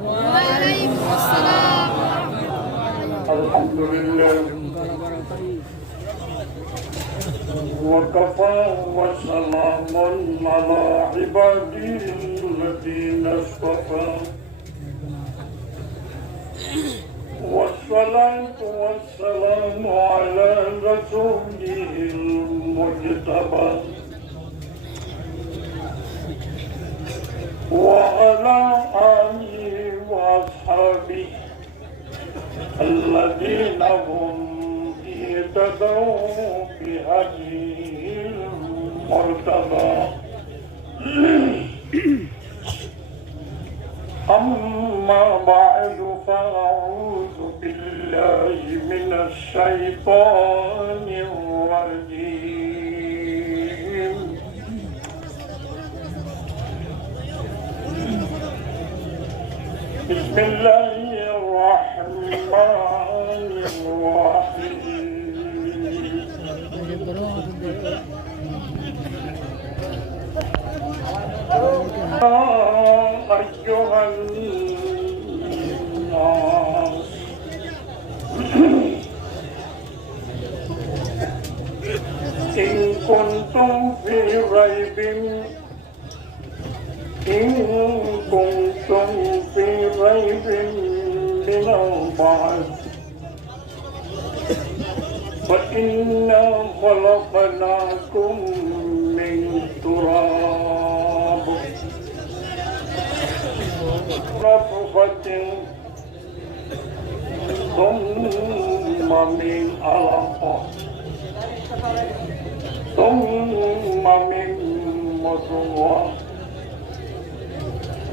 وعليكم السلام الحمد لله وكفى وسلام على عباده الذين اصطفى والصلاة والسلام على رسوله المجتبى وعلى آله وأصحابه الذين هم اهتدوا بهديه المرتضى أما بعد فأعوذ بالله من الشيطان الرجيم بسم الله الرحمن الرحيم أيها الناس إن كنتم في ريب من البعث فإنا خلقناكم من تراب نطفة ثم من علقة ثم من مضغة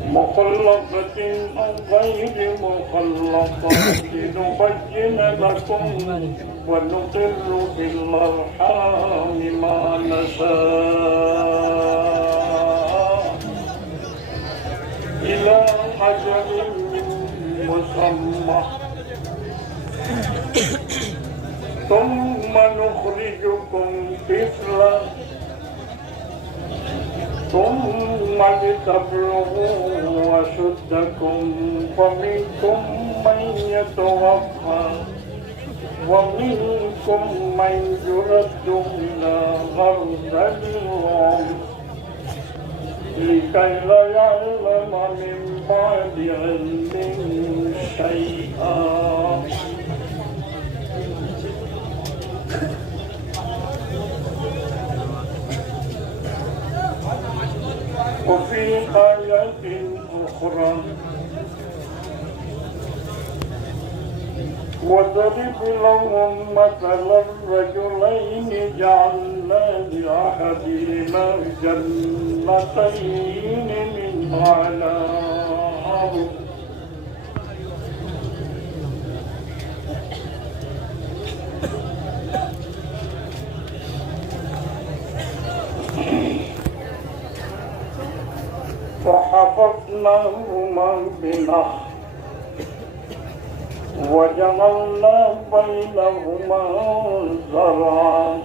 مخلقة أو غير مخلقة لنبين لكم ونقر في الأرحام ما نشاء إلى أجل مسمى ثم نخرجكم طفلا ثم لتبلغوا أشدكم فمنكم من يتوفى ومنكم من يرد إلى أرذل العمر لكي لا يعلم من بعد علم شيئا وفي آية أخرى وضرب لهم مثلا الرجلين جعلنا لأحدهما جنتين من عناب فحفظناهما بنهر وجعلنا بينهما زرعا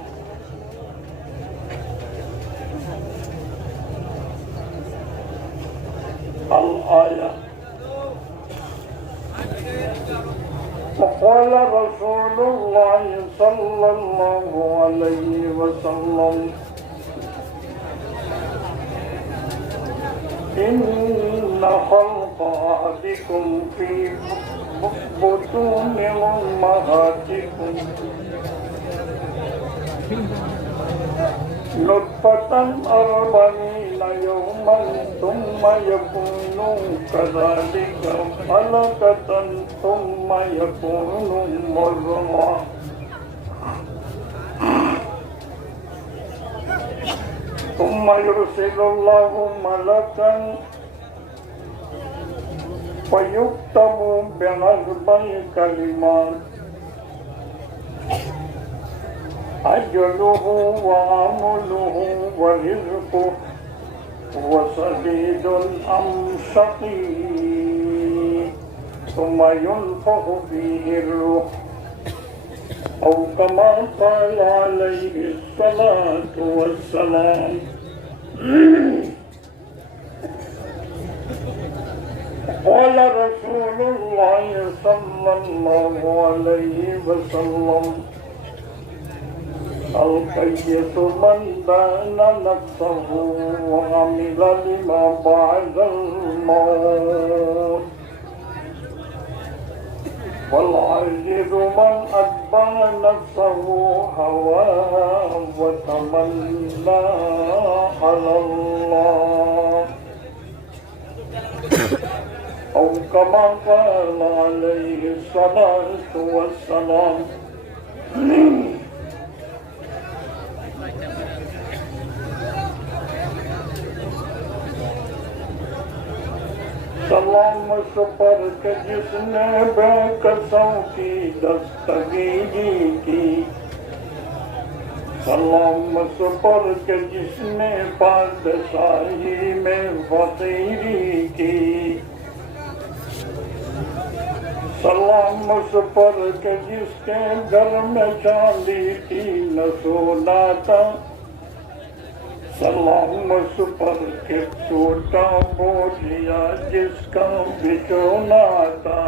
الآية. وقال رسول الله صلى الله عليه وسلم إن خلق أحدكم في بطون أمهاتكم نطفة 40 يوما ثم يكون كذلك علقة ثم يكون مضغة ثم يرسل الله ملكا فيكتب بأربع كلمات أجله وعمله ورزقه وسديد أم شقي ثم ينفخ فيه الروح أو كما قال عليه الصلاة والسلام قال رسول الله صلى الله عليه وسلم القيس من دان نفسه وعمل لما بعد الموت والعاجز من أتبع نفسه هواه وتمنى على الله أو كما قال عليه الصلاة والسلام सलाम उस पर के जिसने बेकसों की दस्तगीरी की सलाम उस पर के जिसने बादशाही में फकीरी की सलाम उस पर के जिसके घर में चांदी थी न सोना था सलाम उस पर के टूटा बोलिया जिसका बिछोना था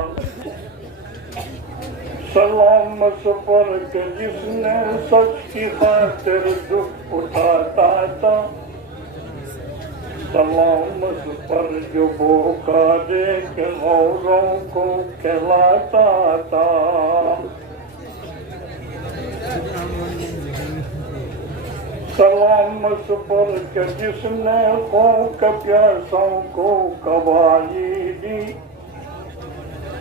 सलाम उस पर के जिसने सच की खातिर दुख उठाता था सलाम उस पर जो बोकारे के औरों को कहलाता था सलाम उस पर के जिसने भूख प्यासों को कबाई दी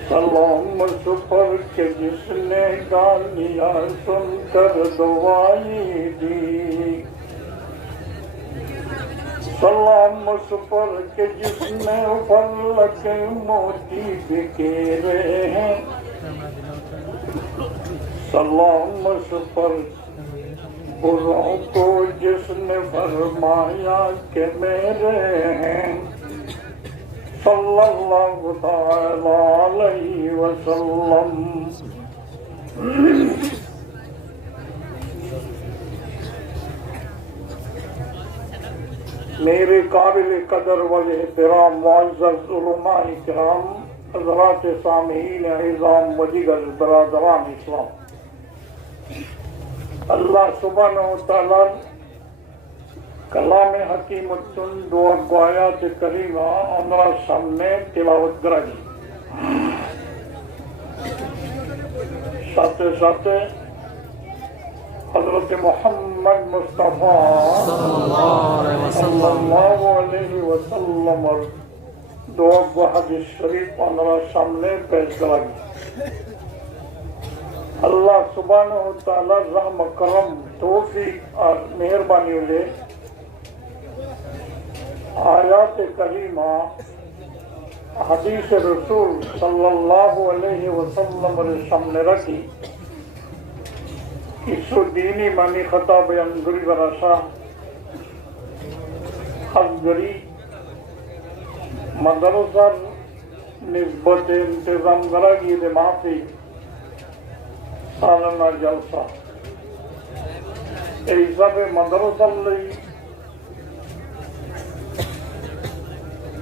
सलाम उस पर के जिसने गालियाँ सुनकर दुआई दी सलाम उस पर के जिसने फल के मोती बिखेरे हैं सलाम उस पर बुरों को जिसने फरमाया कि मेरे हैं सल्लल्लाहु तआला अलैहि वसल्लम मेरे काबिल कदर वाले एहतराम मुअज़्ज़ज़ उलमा इकराम हज़रात सामीईन इज़ाम व दीगर बरादरान इस्लाम अल्लाह सुब्हानहु व तआला कलाम हकीम दो आयात करीमा हमरा सामने तिलावत कराई साथे साथे हज़रत मोहम्मद मुस्तफ़ा सल्लल्लाहु अलैहि वसल्लम दो हदीस शरीफ हमरा सामने पेश कराई अल्लाह सुब्हानहु व तआला रहम करम तौफीक और मेहरबानी ले आयात करीमा हदीस रसूल सल्लल्लाहु अलैहि वसल्लम रे सामने रखी इसो दीनी मानी खताब अंगुरी वरासा हज़गरी मदरसा निस्बत इंतजाम करागी दे माफी सालाना जलसा ए हिसाबे मदरसा लई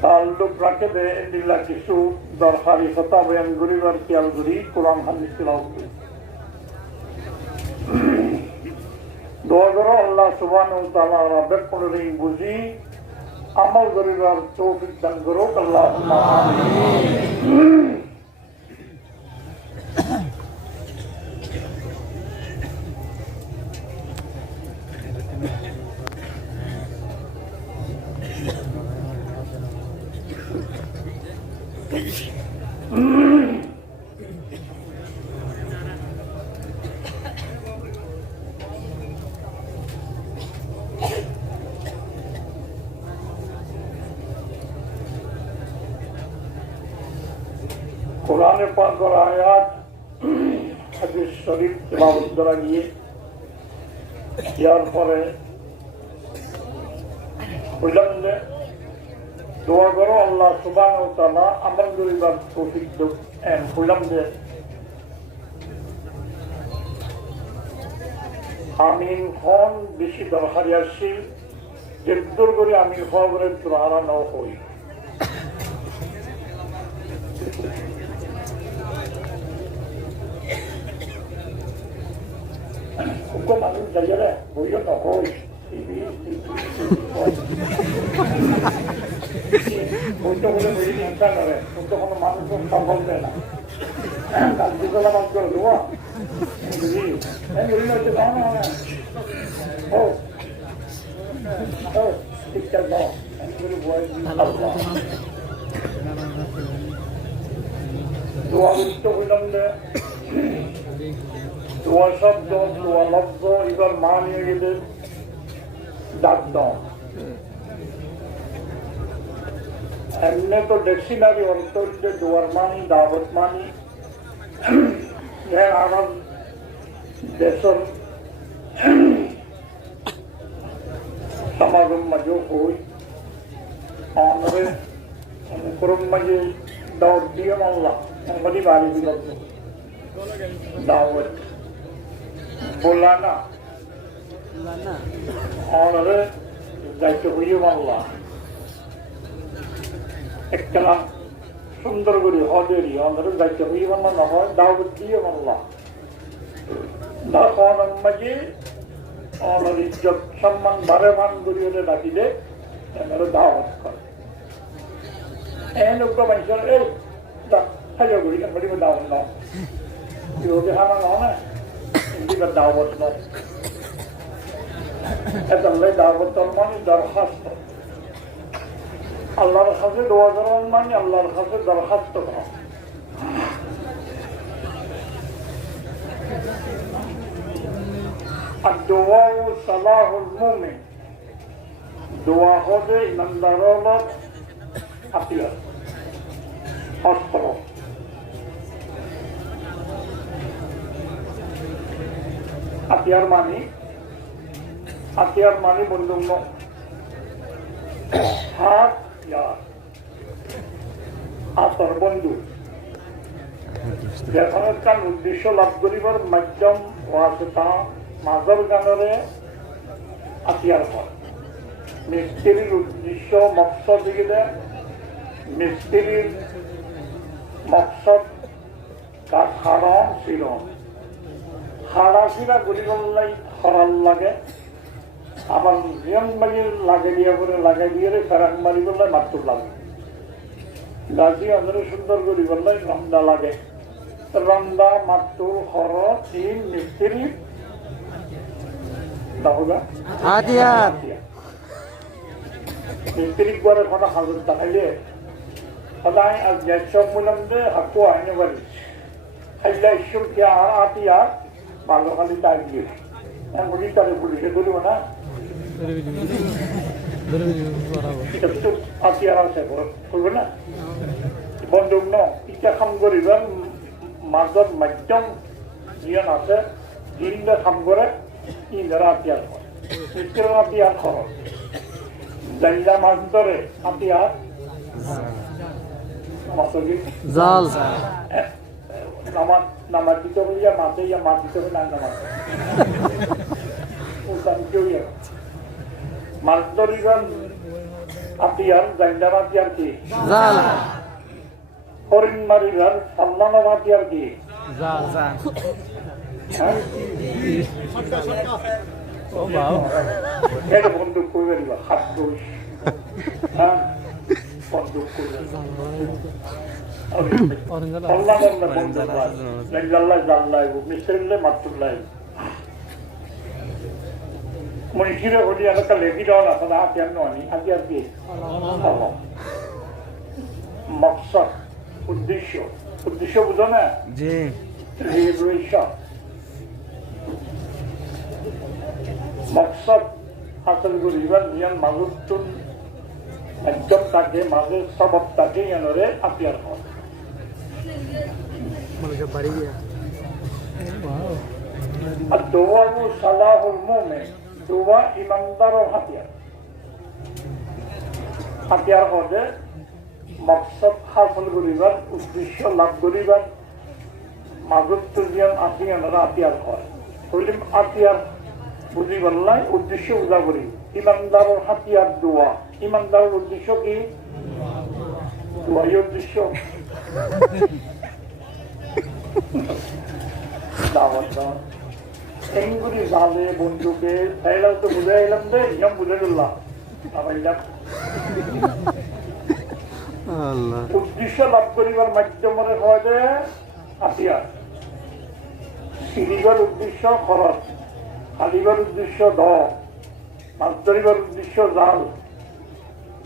ताल्लुक रखे दे इंदिला किसु दरखारी खताब अंगुरी वर की अलगुरी कुरान हदीस तिलावत दोगरो अल्लाह सुब्हानहु व तआला रब्बे कुलरी बुजी अमल करिवार तौफीक दान करो अल्लाहुम्मा आमीन कुरान पाक और आयात हदीस शरीफ तिलावत कराइए यार परे बुलंद दुआ करो अल्लाह सुब्हानहु व तआला अमल करिबार तौफीक दो एन बुलंद आमीन खान बेशी दरखारी आसছি যে দূর করে আমিন খাওয়া করে তোরা না হই Hukum aku saja deh, bukan nokoi. Untuk boleh beri insan ada, untuk orang manusia tambah bela. Kalau kita lawan kalau dua, ini nanti mana? Oh, kita tahu. Ini buat Allah. Dua itu bilang deh. Dua sabda, dua lafza, ibar mani gitu, datang. हमने तो dictionary औरतों के दुआरमानी दावतमानी यह आराम देशों समागम मजो कोई आमरे कुरुम मजे दावत दिया माला बड़ी बारी भी लगती दावत बोलाना आमरे जाके हुई माला একখানা সুন্দর করে হদেরই আমাদের দায়িত্ব হয়ে বান্না না হয় দাওয়াত দিয়ে বাংলা তখন মাঝে আমার ইজ্জত সম্মান বারে মান করিয়ে ডাকিলে এনারা দাওয়াত করে এন উপর মানুষের এই হাজার করি এমনি দাওয়াত নাও ইউকে হানা নাও না এমনি দাওয়াত নাও এটা দাওয়াত মানে দরখাস্ত আল্লাহর কাছে দোয়া করা মানে আল্লাহর কাছে দরখাস্ত করা আর দোয়া ও সালাহুল মুমিন দোয়া হবে ইমানদারের হাতিয়ার অস্ত্র হাতিয়ার মানে বন্ধুত্ব হাত আতর বন্ধু যেখানে তার উদ্দেশ্য লাভ করিবার মাধ্যম আছে তা মাজর গানরে হাতিয়ার হয় মিস্ত্রির উদ্দেশ্য মকসদ দিকে মিস্ত্রির মকসদ তার হারাম ছিল হারা ফিরা গুলি করলেই হরাল লাগে আবার নিয়ম মারিয়ে লাগাই দিয়ে করে লাগাই দিয়ে ফেরাক মারি করলে মাত্র লাগে গাছি আমাদের সুন্দর করি বললে রন্দা লাগে রন্দা মাত্র হর তিন মিস্ত্রি মিস্ত্রি করে কোনো হাজর দেখাইলে সদায় আর গ্যাস সব মূলাম দে হাকু আইনে পারি খাইলে ঈশ্বর কে আর আতিয়া ভালো খালি তাই দিয়ে এমনি তাদের পুলিশে ধরব না বন্ধুক ন ইটা কাম করিবার মাজত মাধ্যম জ্ঞান আছে দিনটা কাম করে ইন্দ্রা হাতিয়ার হয় নিশ্চয় হাতিয়ার খরচ জাইলা মাছ ধরে হাতিয়ার জাল নামাজ দিতে হবে মাছ দিতে হবে না নামাজ মাছ ধরিবার হাতিয়ার জাইলার হাতিয়ার কি জাল হরিণ মারিবার সামলানোর হাতিয়ার কি জাল এটা বন্দুক করবে দিবা হাত দোষ হ্যাঁ বন্দুক করবে মনীষীরা হলি এলাকা লেখি দেওয়া না সদা হাতিয়ার নয় হাতিয়ার কি মকসদ উদ্দেশ্য বুঝো না মকসদ হাসিল করিবার নিয়ম মাগুর একদম তাকে মাঝে সবব তাকে এনরে হাতিয়ার হয় আর দোয়া ও সালাহুল মুমিন দোয়া ইমানদারের হাতিয়ার হবে মকসদ হাসিল করিবার উদ্দেশ্য লাভ করিবার মাগুর জ্ঞান আতিয়ানরা হাতিয়ার হয় হইলে হাতিয়ার বুঝি বললাই উদ্দেশ্য উজা করি ইমানদারের হাতিয়ার দোয়া ইমানদারের উদ্দেশ্য কি দোয়াই উদ্দেশ্য এঙ্গুরি জালে বন্ধুকে তাইলাও তো বুঝে এলাম দে ইয়ম বুঝে গেলাম উদ্দেশ্য লাভ করিবার মাধ্যমে হয় যে হাতিয়ার সিরিবার উদ্দেশ্য খরচ খালিবার উদ্দেশ্য মাছ ধরিবার উদ্দেশ্য জাল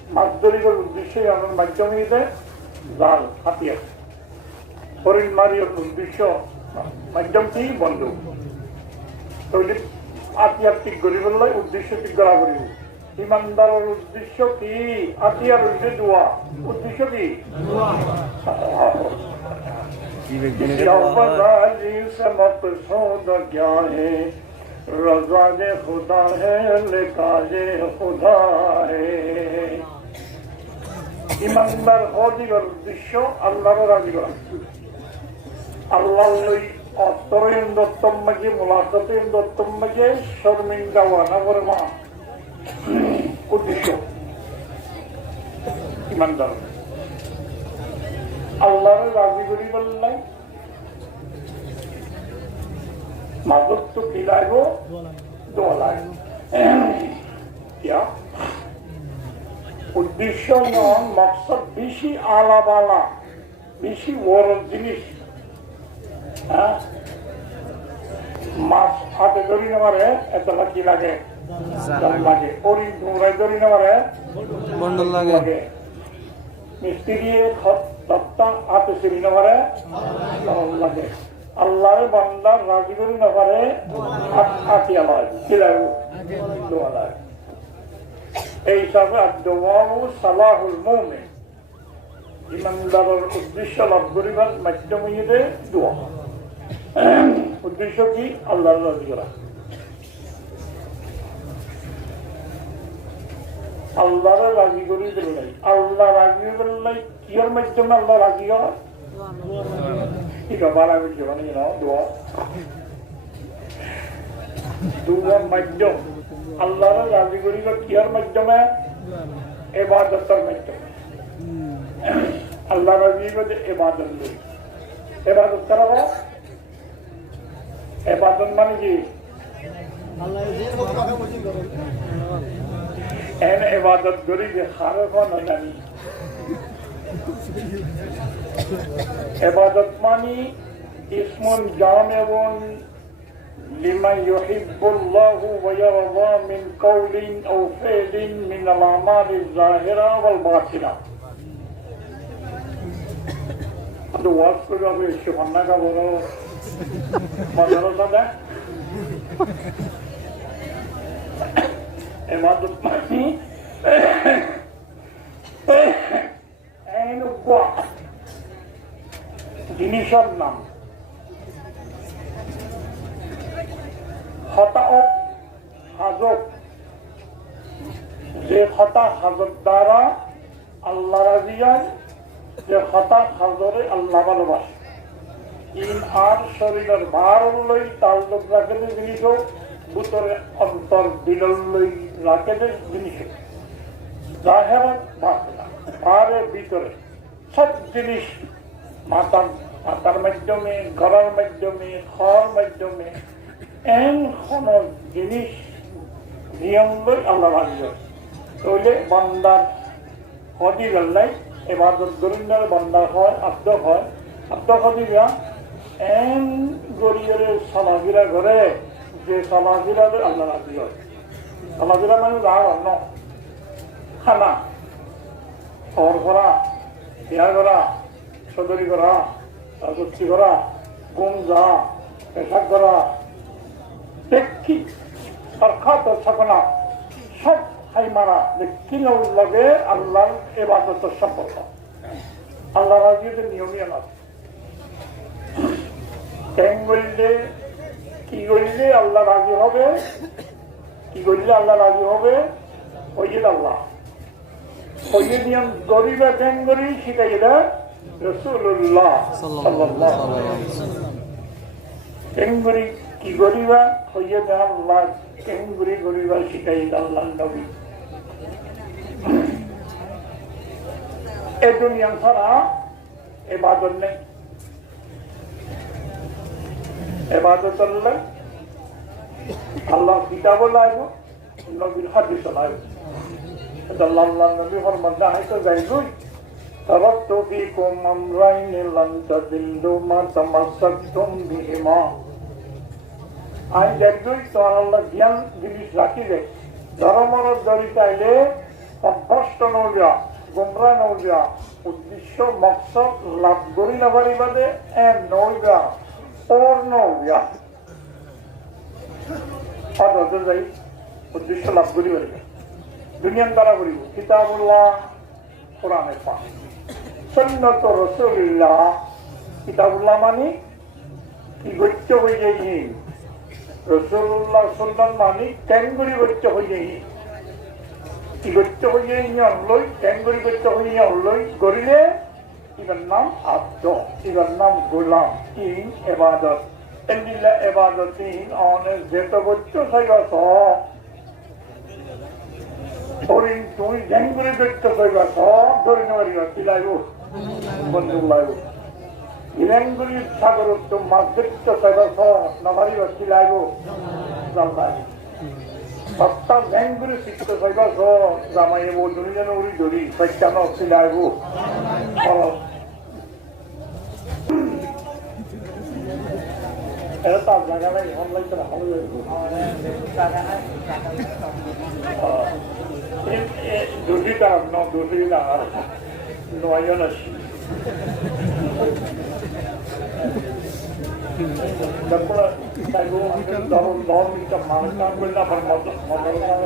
মাছ ধরিবার উদ্দেশ্য আমার মাধ্যমে জাল হাতিয়ার হরিণ মারিয়ার উদ্দেশ্য মাধ্যমটি বন্ধু তাহলে হাতিয়ার ঠিক করি বললে উদ্দেশ্য ঠিক করা করিব ইমানদারের উদ্দেশ্য কি হাতিয়ার উদ্দেশ্য কি रज़ा खुदा है लिकाजे खुदा है ইমানদার হদিবার উদ্দেশ্য আল্লাহর রাজি করা আল্লাহ অন্তরের দত্তম মাঝে মোলাকাতের দত্তম মাঝে শর্মিন্দা ওয়ানা করে মা উদ্দেশ্য ইমানদার আল্লাহর রাজি করি বললাই মাদক তো কি লাগবো দোয়া লাগবে উদ্দেশ্য নন মকসদ বেশি আলাবালা বেশি বড় জিনিস হ্যাঁ মাছ হাতে ধরি নেবারে এতটা কি লাগে লাগে ওরি ধরে ধরি নেবারে বন্ডল লাগে মিস্ত্রি তত্তা হাতে সিঁড়ি নেবারে লাগে আল্লাহর বান্দার রাজি করি না পারে আটিয়া লয় কি লাগবে দোয়া লাগে এই হিসাবে দোয়াও সালাহুল মুমিন ইমানদারের উদ্দেশ্য লাভ করিবার মাধ্যমে দোয়া উদ্দেশ্য কি আল্লাহর রাজি করা আল্লাহর রাজি করি দিলাই আল্লাহ রাজি দিলাই কিয়ার মাধ্যমে আল্লাহ রাজি হয় মাধ্যম আল্লাহর রাজি করিল কিয়ার মাধ্যমে ইবাদতের মাধ্যমে আল্লাহ রাজি করে ইবাদত করি ইবাদত করাব ইবাদত মানে কি এন ইবাদত করি যে খারাপ না জানি ইবাদত মানে ইসমুন জামিউন লিমা ইউহিব্বুল্লাহু ওয়া ইয়ারদা মিন কাউলিন আও ফি'লিন মিন আল-আমাল আয-যাহিরা ওয়াল বাতিনা তো ওয়াজ করে হবে সুবহানা কা বড় মাদ্রাসা ইবাদত মানে জিনিসের নাম হাজত যে হতা হাজত দ্বারা আল্লাহ রাজি হয় যে হতা হাজরে আল্লাহ ভালোবাসে ইন আর শরীরের ভার লই তাল্লুক রাখে জিনিস হোক ভিতরে অন্তর দিল লই রাখে জিনিস হোক জাহেরাত বাতিনা ভারের ভিতরে সব জিনিস মাতার মাধ্যমে ঘরের মাধ্যমে খাওয়ার মাধ্যমে এন কোন জিনিস নিয়ম লই আল্লাহ রাজি হয় তাহলে বান্দার হদি গল্লাই ইবাদত গরিন্দার বান্দা হয় আব্দ হদিরা এন গরিয়ের সালাহিরা ঘরে যে সালাহিরা আল্লাহ রাজি হয় সালাহিরা মানে রাগ অন্য খানা শহর করা বিয়া করা সদরি করা রাজস্বী করা গুম যা পেশাক করা ব্যক্তি সরকার থাকনা সব হাই মারা ব্যক্তির লগে আল্লাহর ইবাদতের সম্পর্ক আল্লাহ রাজিদের নিয়মই আলাদা কি করলে আল্লাহ রাজি হবে কি করলে আল্লাহ রাজি হবে ওই যে আল্লাহ ওই যে নিয়ম গরিবা ব্যাং করি শিখাইলে রাসূলুল্লাহ সাল্লাল্লাহু আলাইহি ওয়াসাল্লাম কেঙ্গুরি কি গরিবা হইয়ে দেন আল্লাহ কেঙ্গুরি গরিবা শিখাই আল্লাহ নবী এ দুনিয়া ছাড়া এবাদত নেই, এবাদত নেই, আল্লাহ কিতাব লাইব, নবীর হাদিস লাইব। আল্লাহ নবী ফরমান হাইতো যাইগুই তারাকতু ফীকুম আমরাইন লান তাদিল্লু মা তামাসসাকতুম বিহিমা। আই যাইগুই তো আল্লাহ জ্ঞান জিনিস রাখিবে, ধর্মর দরিতাইলে অভ্যস্ত নৌযা, গুমরা নৌযা, উদ্দেশ্য মকসদ লাভ করি না পারিবাদে এ নৌযা ওর নৌযা অত যাই উদ্দেশ্য লাভ করি পারিবে দুনিয়ার দ্বারা করিব কিতাবুল্লাহ কোরআনের পাক সুন্নত রাসূলুল্লাহ। কিতাবুল্লাহ মানে কি গচ্য হয়ে যাই, রাসূলুল্লাহ সুন্নাত মানে কেন করি গচ্য হয়ে যাই, কি গচ্য হয়ে যাই অনলই কেন করি গচ্য হয়ে অনলই করিলে ইবার নাম আব্দ, ইবার নাম গোলাম, ইন ইবাদত এন্ডিলা ইবাদত ইন অনেক যেত গচ্য সাইবাস হরিণ তুমি জ্ঞান করে দেখতে পাইবা সব ধরে নেওয়ারিবা পিলাইব বন্ধু লাইব ইরানগুলি সাগর তো মাছ দেখতে পাইবা সব নামারিবা পিলাইব জামাই সপ্তা জ্ঞান করে শিখতে পাইবা সব জামাইব ধরি যেন উড়ি ধরি পেটানো পিলাইব। এটা তার জায়গা নাই অনলাইন তো ভালো দুর্নীতা দুর্নীতা আর নয়ন আসি তারপরে ধর্মটা মানুষ না করলে আমার মত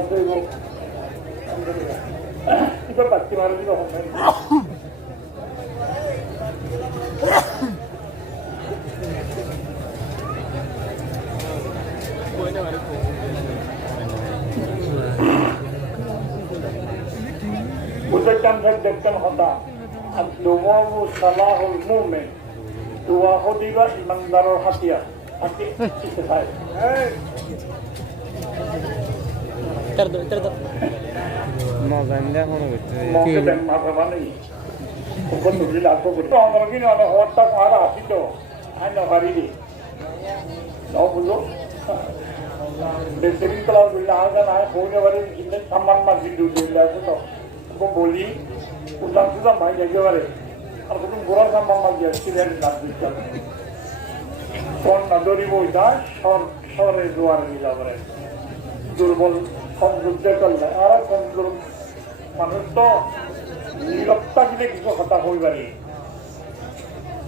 দেব এটা বাচ্চা মারা দিলে হবে দেখতেন হতা আর দোয়াবু সালাহুল মুমিন দোয়া হদিবা ইমানদারের হাতিয়ার হাতে শিখে থাকে সম্মান মাঝি তো বলি উদাম সুদাম ভাই একেবারে আর কোনো গোড়া সম্মান মাঝি আসছিলেন নাচ দিচ্ছেন কোন না দরিব যায় সরে জোয়ারে যাবে দুর্বল কমজোর দেখলে আর কমজোর মানুষ তো নিরবতা দিলে কিছু কথা হইবারি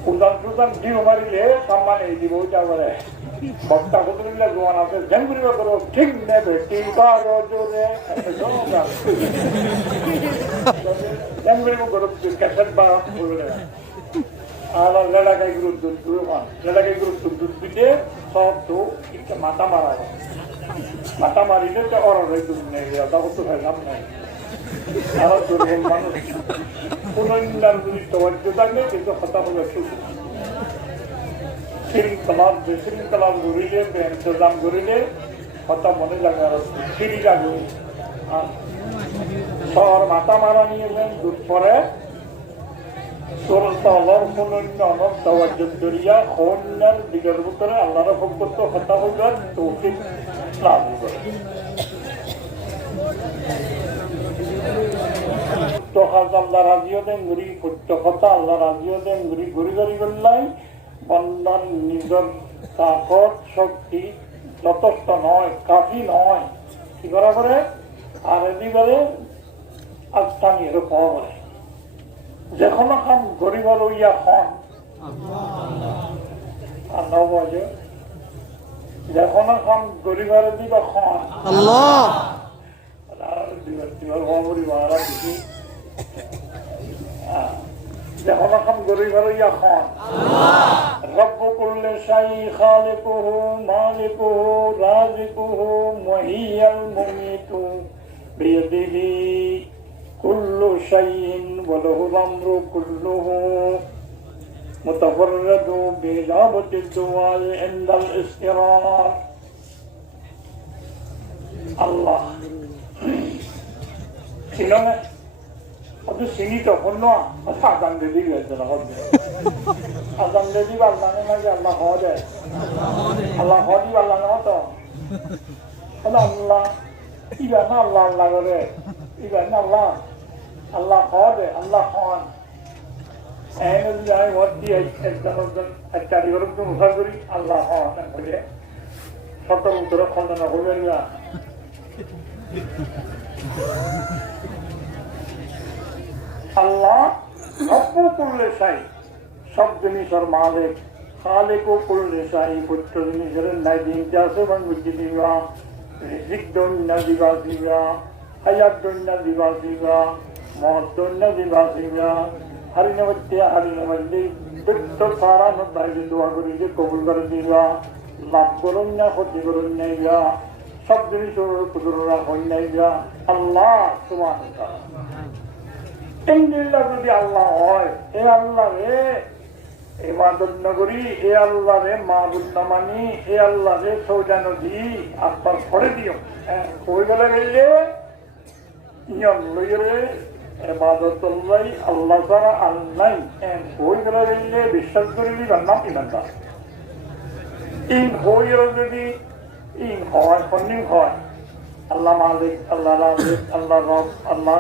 উদাম সুদাম ডিউ মারিলে সম্মান এই দিব যাবে বক্তা কতগুলা জোয়ান আছে ধ্যান করিবা করো ঠিক নেবে টিকা রোজরে ধ্যান করিবা করো ক্যাসেট বা আর লড়াকাই গুরুত্ব লড়াকাই গুরুত্ব দুধ দিতে সব তো একটা মাথা মারা মাথা মারিলে তো অর দুধ নেই তখন তো লাভ নাই আরো দুর্বল মানুষ কোন ইন্দার যদি তোমার থাকলে কিন্তু কথা বলে শুরু শৃঙ্খলার ঘুরিলে ইন্তজাম ঘুরিলে কথা মনে লাগে ফিরি লাগে শহর মাথা মারা নিয়েছেন দুধ পরে তলর কোনন্য অনব তাওয়াজ্জুহ দরিয়া খন্নার দিগের ভিতরে আল্লাহর হুকুম তো কথা হইবার তৌফিক লাভ করে তো আল্লাহ রাজিও দেন ঘুরি সত্য কথা আল্লাহ রাজিও দেন ঘুরি ঘুরি ঘুরি করলাই বন্ধান নিজের তাকত শক্তি যথেষ্ট নয় কাফি নয় কি করা করে আর এদিকে আস্থানীয় পাওয়া করে যখন খান গরিবার ইয়া খান আর নবাজে যখন খান গরিবার দিবা খান আল্লাহ যখন খান গরিবার ইয়া খান رب كل شيء خالقه مالكه رازقه محيي المميت بيده كل شيء وله الأمر كله متفرد بإجابة الدعاء عند الاضطرار الله شنو তো চিনি তখন না আজান দিয়ে দিবি আজান দিয়ে দিবি আল্লাহ নাকি আল্লাহ হওয়া যায় আল্লাহ হওয়া দিবি আল্লাহ না তো আল্লাহ ইবার না আল্লাহ আল্লাহ করে ইবার না আল্লাহ আল্লাহ হওয়া যায় আল্লাহ হন আমি ভোট দিয়ে একজন একটা মুখার করি আল্লাহ হন বলে সতর্ক উত্তরে খণ্ডনা করবেন না আল্লাহ করলে চাই সব জিনিসের মালিক খালেকও করলে চাই প্রত্যেক জিনিসের নাই দিনটা আছে এবং বুদ্ধি দিবা রিজিক দৈন্য দিবা দিবা হায়াত দৈন্য দিবা দিবা মহৎ দৈন্য দিবা দিবা হারিনবত্যে বৃত্ত সারা বাইরে দোয়া করি যে কবুল করে দিবা লাভ করুন না ক্ষতি করুন নাইবা সব জিনিসের কুদুরা হন নাইবা আল্লাহ সুবহানাল্লাহ যদি আল্লাহ হয় এ আল্লাহ রে ইবাদত নগরী এ আল্লাহ রে মাহবুব না মানি এ আল্লাহ রে সৌজা নদী আপনার ঘরে দিও হয়ে গেলে গেলে নিয়ম লইরে ইবাদত আল্লাহ ছাড়া আল্লাহ হয়ে গেলে গেলে বিশ্বাস করিলি নাম ইমানদার ইন হয়ে যদি ইন হয় ফন্ডিং হয় আল্লাহ মালিক আল্লাহ রাজিক আল্লাহ রব আল্লাহ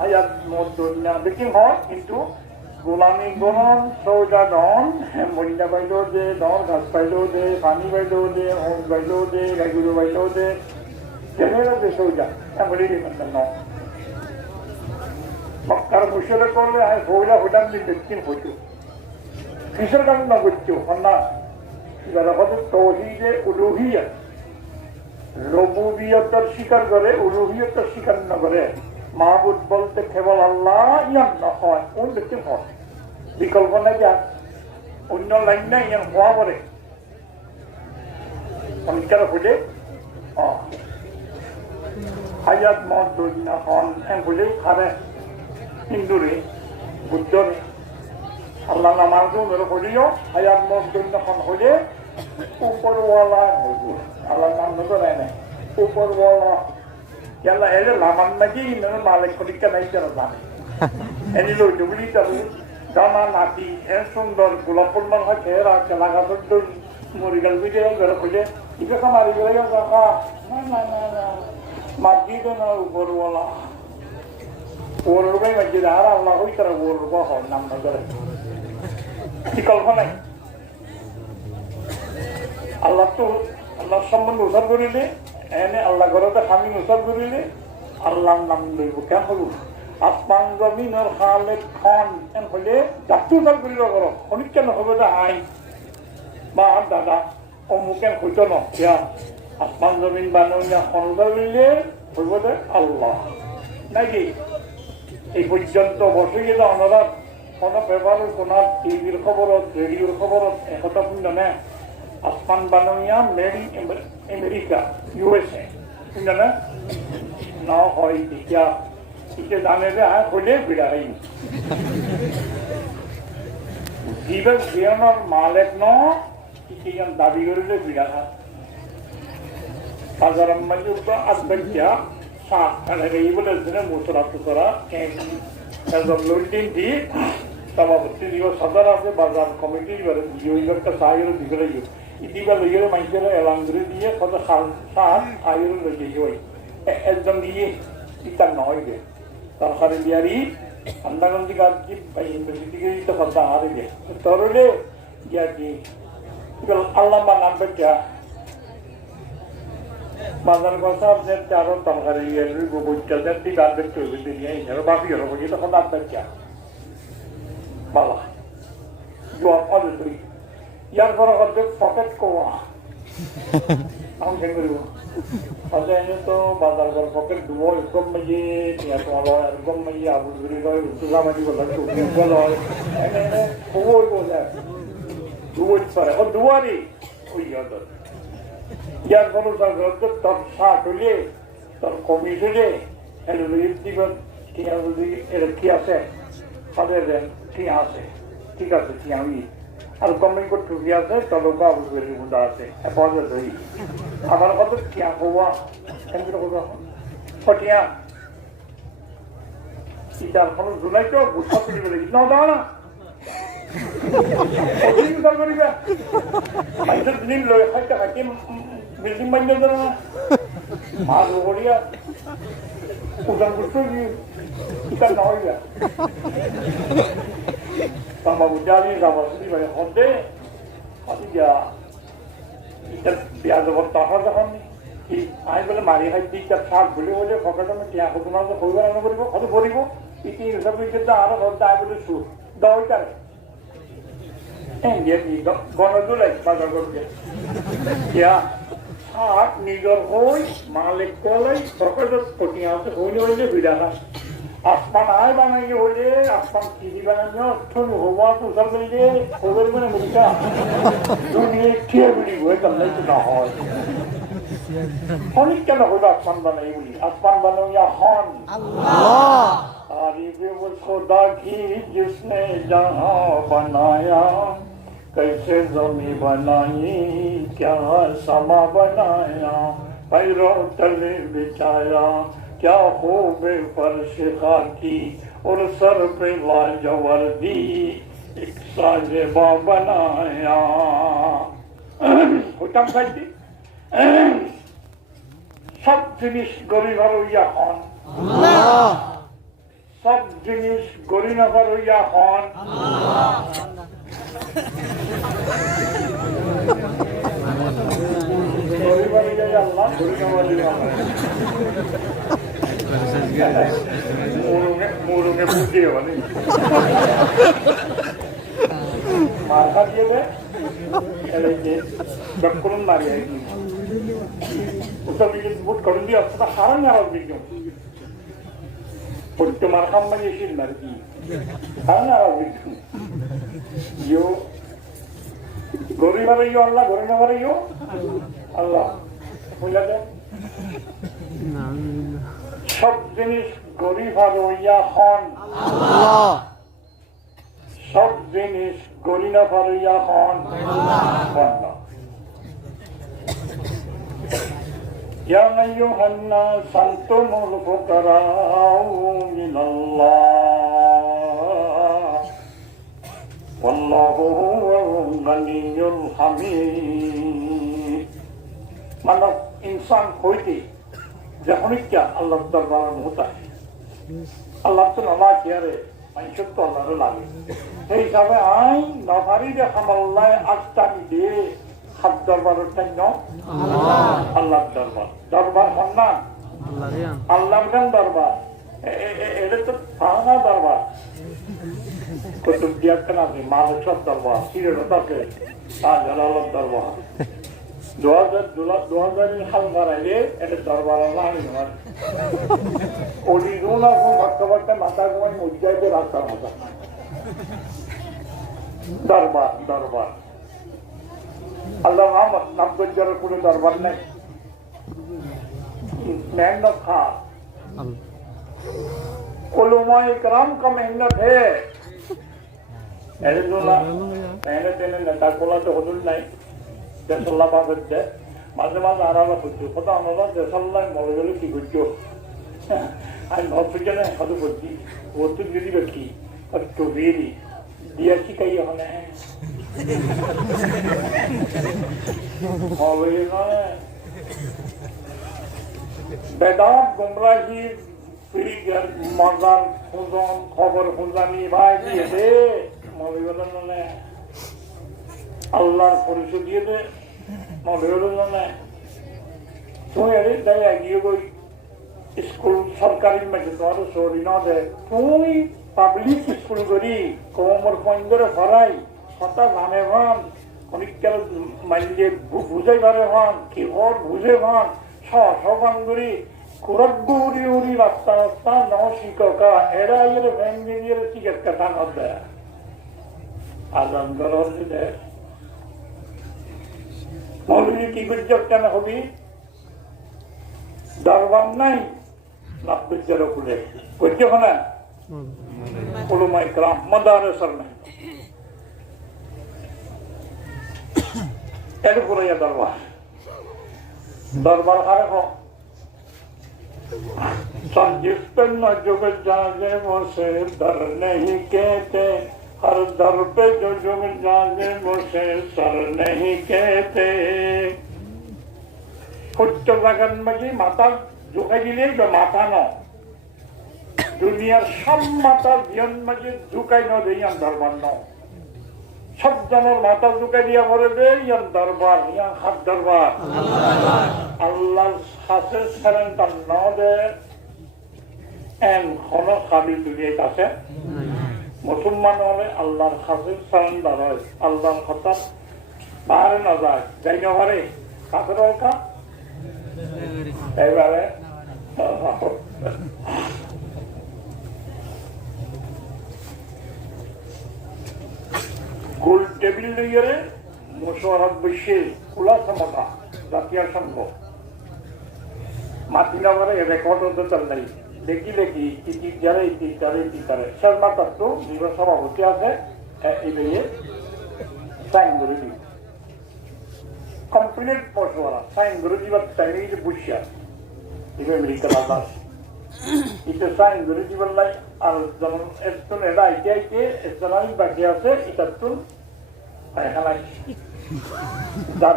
আয়াত মধ্যা দেখি হয় কিন্তু গোলামি গরম সৌজা দন মরিনা বাইলেও দে দন ঘাস পাইলেও দে পানি বাইলেও দে হোম বাইলেও দে গাইগুলো বাইলেও দে জেনেরা দে সৌজা এমনি ন মক্কার মুশরে করলে আমি সৌজা হোটাল দিন দেখছেন হইতো কিসের কারণ না করছো না যারা হয়তো তৌহিদে উলুহিয়ত রবুবিয়তের স্বীকার করে উলুহিয়তের স্বীকার না করে মাহবুদ বলতে কেবল আল্লাহ ইয়ান না হয় কোন ব্যক্তি হয় বিকল্প নাই যা অন্য লাইন নাই ইয়ান হওয়া পরে অনেকটা বলে হায়াত মত দৈন্য হন বলে খারে হিন্দুরে বুদ্ধরে আল্লাহ নামাজও মেরে হলিও হায়াত মত দৈন্য হন হলে উপরওয়ালা হইব আল্লাহ নাম নজরায় নাই উপরওয়ালা Yalla ele laman lagi nana malik kolika naik jalan lagi. Ini lo jubli tahu dana nati sundar gulapun mana kera kelaga betul murigal video berapa Ika kamari beraya kaka na masjid na upor wala upor rupai masjid ara Allah koi tera upor rupa ho nam nagar. Ikal mana? Allah tu Allah sambil usar berile. এনে আল্লাহ ঘরতে স্বামী মুসল করিলে আল্লাহর নাম লইব কেন হল আসমান জমিনের খালে খন এন হলে জাতু উচাল করিব ঘর অনেক কেন হবে যে আই বা দাদা অমুকেন হইত ন আসমান জমিন বানইয়া খন উচাল করিলে হইব যে আল্লাহ নাকি এই পর্যন্ত বসে গেলে অনারাত কোনো পেপারের কোনো টিভির খবরত রেডিওর খবরত একথা শুনল না আসমান বানইয়া মেড ইন আমেরিকা USA শুনল না না হয় এতিয়া এতিয়া জানে যে হলে বিড়া হয় জীবের জীবনের মালিক ন ইতিয়ান দাবি করিলে বিড়া হয় বাজারের মাঝে তো আদবেকিয়া শাক এই বলে মুসরা টুকরা লোডিং দি সভাপতি সদর আছে বাজার কমিটি একটা সাহের দিকে ইতিবার লইয়ের মানুষের এলান করে দিয়ে কত সাত আয়ের লইয়ে হয় একদম দিয়ে ইতার নয় গে সরকারি দিয়ারি আন্দাগন্দি কাজ কি ইউনিভার্সিটি তো কথা হারে গে তরলে গিয়া কি আল্লাহ বা নাম বেটা বাজার কথা আপনার চারো তরকারি গোবরটা দেন ঠিক আধেক চলবে দিয়ে বাকি হলো বলি তখন আপনার চা বাবা জবাব অবশ্যই ইয়ার পরে করবে পকেট কোয়া আমি কেন করিব আচ্ছা এনে তো বাজার ঘর পকেট ডুবো এরকম মাঝে তোমার লয় এরকম মাঝে আবু ধরি লয় উত্তরা মাঝি বলার টুকরিয়া লয় এনে এনে খবর বোঝা ডুবো পারে ও ডুবারি ওই ইয়ার পরে তার ঘর তো তোর শাক হইলে তোর কমিস হইলে এনে লইয়ে দিবেন টিয়া যদি এর কি আছে তাদের টিয়া আছে ঠিক আছে টিয়া আমি আর কমেন্ট করতে টুকি আছে তলকা অবশ্যই বুঝা আছে পর্যায়ে ধরি আমার কত টিয়া হওয়া কেন্দ্র করবো টিয়া ইটার কোনো জুলাই তো বুঝা তুলি বলে না দাও না উদ্ধার করিবা মানুষের দিন লয়ে খাইতে খাইতে বিল্ডিং বানিয়ে দেবে না মাছ করিয়া উদান করতে ইটা না হইয়া তামা বুঝালি যাবা শুনি ভাই হতে অতি যা ইটা বিয়া যাবার টাকা যখন আমি বলে মারি খাইতে ইটা শাক বলে বলে পকেটে আমি টিয়া তোমার কইব রান্না করিব কত করিব ইতি হিসাব কিন্তু আরো ধরতে আই বলে সুর দইটারে গণজুলাই বাজার করবে ইয়া শাক নিজের হই মালিক কলাই পকেটে কটিয়া আছে হইলে হইলে ভিড়া খায় আসমান আয় বানাইলে হইলে আসমান চিনি বানাইলে অর্থন হওয়া তুষার করলে খবর মানে মুখা দুনিয়ে খেয়ে বিড়ি হয়ে তাহলে না হয় অনেক কেন হইল আসমান বানাই বলি আসমান বানাইয়া হন तारीफ वो खुदा की जिसने जहाँ बनाया कैसे जमी बनाई क्या समा बनाया पैरों तले बिछाया क्या खूब फर्श खाकी और सर पे लाजवर्दी एक साजेबा बनाया हुक्म करती सब जिनिस गरीब हरैया हन सब जिनिस गरी नफर हইয়া হন গরিবারি যায় আল্লাহ গরি নফর মুরুগে বুঝিয়ে বলে মার্কা দিয়ে দেয় এই যে ব্যাকরণ মারিয়ে উত্তর দিকে বুট করে দিয়ে অবস্থা হারান আর দিকে Porque marcam mais esse marqui. Ana avitu. Yo gori marayo Allah, gori na marayo Allah. Bola de. সব জিনিস গরি ভারইয়া হন আল্লাহ সব জিনিস গরি না ভারইয়া হন আল্লাহ يا أيها الناس أنتم الفقراء من الله والله هو الغني الحميد मतलब इंसान होते जखनी क्या अल्लाह दरबार में होता है अल्लाह तो नमाज किया रे मनुष्य तो अल्लाह रे लागे हे हिसाबे आई नफारी दे हमल्लाह अक्तानी दे হাত দরবারের জন্য আল্লাহর দরবার দরবার সন্ধান আল্লাহর গান দরবার এটা তো ফানা দরবার কুতুব দিয়াকেন আছে মালসব দরবার সিরতাকে শাহজালালের দরবার 2000 হাল বাড়াইলে এটা দরবার আল্লাহ আমার অলিগুনা কোন ভক্তবার্তা মাথা ঘুমাই মজ্জাইতে রাস্তার মতো দরবার দরবার Allah Muhammad nabbe jara pune darbar nahi मेहनत था उलमा इकराम का मेहनत है ऐसे जो ना मेहनत देने नटा कोला तो होदुल नहीं जैसल्ला बाबत दे माज़े माज़ आराम कुछ पता होना जैसल्ला मौलवी की कुछ आई नौफिजन है खादू कुछ वो तो गिरी बैठी और तो गिरी दिया की कहीं होने हैं मौलवी ना बेदात गुमराही फिर मजान खुजान खबर खुजानी भाई दिए दे मौलवी ने अल्लाह परिचय दिए दे मौलवी ने तो यारे दया गियो कोई स्कूल सरकारी में जो तो सोरी ना दे कोई पब्लिक स्कूल करी कोमर पंदर फराई पता जाने वान অনেকটা মাইলে বুঝাই পারে হন কি ওর বুঝে হন সবাঙ্গুরি কুরগুরি উরি রাস্তা রাস্তা নশিকা এরা এর ভেঙ্গিয়ে টিকেট কাটা নদে আজান গরর দিলে মৌলভী কি বিজ্ঞাপ কেন হবি দরবার নাই লাভবিজ্ঞার উপরে করছে না উলমা ইকরাম মাদারেসার নাই এরপরে দরবার দরবার কারে जिस पे न जुग जागे वो से दर नहीं कहते, हर दर पे जो जुग जागे वो से सर नहीं कहते। উচ্চ জায়গার মাঝে মাথা ঝুঁকাই দিলেই মাথা ন দুনিয়ার সব মাথা জীবন মাঝে ঝুঁকাই ন দেই দরবার ন সব জনের মাথা ঝুঁকাই দিয়া ভরে দে ইয়ান দরবার ইয়ান হাত দরবার আল্লাহর কাছে সারেন্ডার ন দে এন কোন কাবিল দুনিয়ায় আছে মুসলমান হলে আল্লাহর কাছে সারেন্ডার হয় আল্লাহর কথা বাইরে না যায় যাই না পারে কাছে রক্ষা এবারে গোল টেবিল লইয়ে মুশাওয়ারাত বসে খোলা সমতা জাতীয় সংঘ মাতিনাবারে রেকর্ড হতে চল নাই দেখি দেখি কি যারে কি করে শেষ মাত্র তো নির্বাচন সভাপতি আছে এই লইয়ে সাইন করে দিই কমপ্লিট পড়াশোনা সাইন করে দিবার টাইমে যে বুঝিয়া এটা আমেরিকা বাজার এটা সাইন করে দিবার লাই আর যেমন একজন এটা আইতে একজন আমি বাকি আছে এটা তো পায়খানায় যার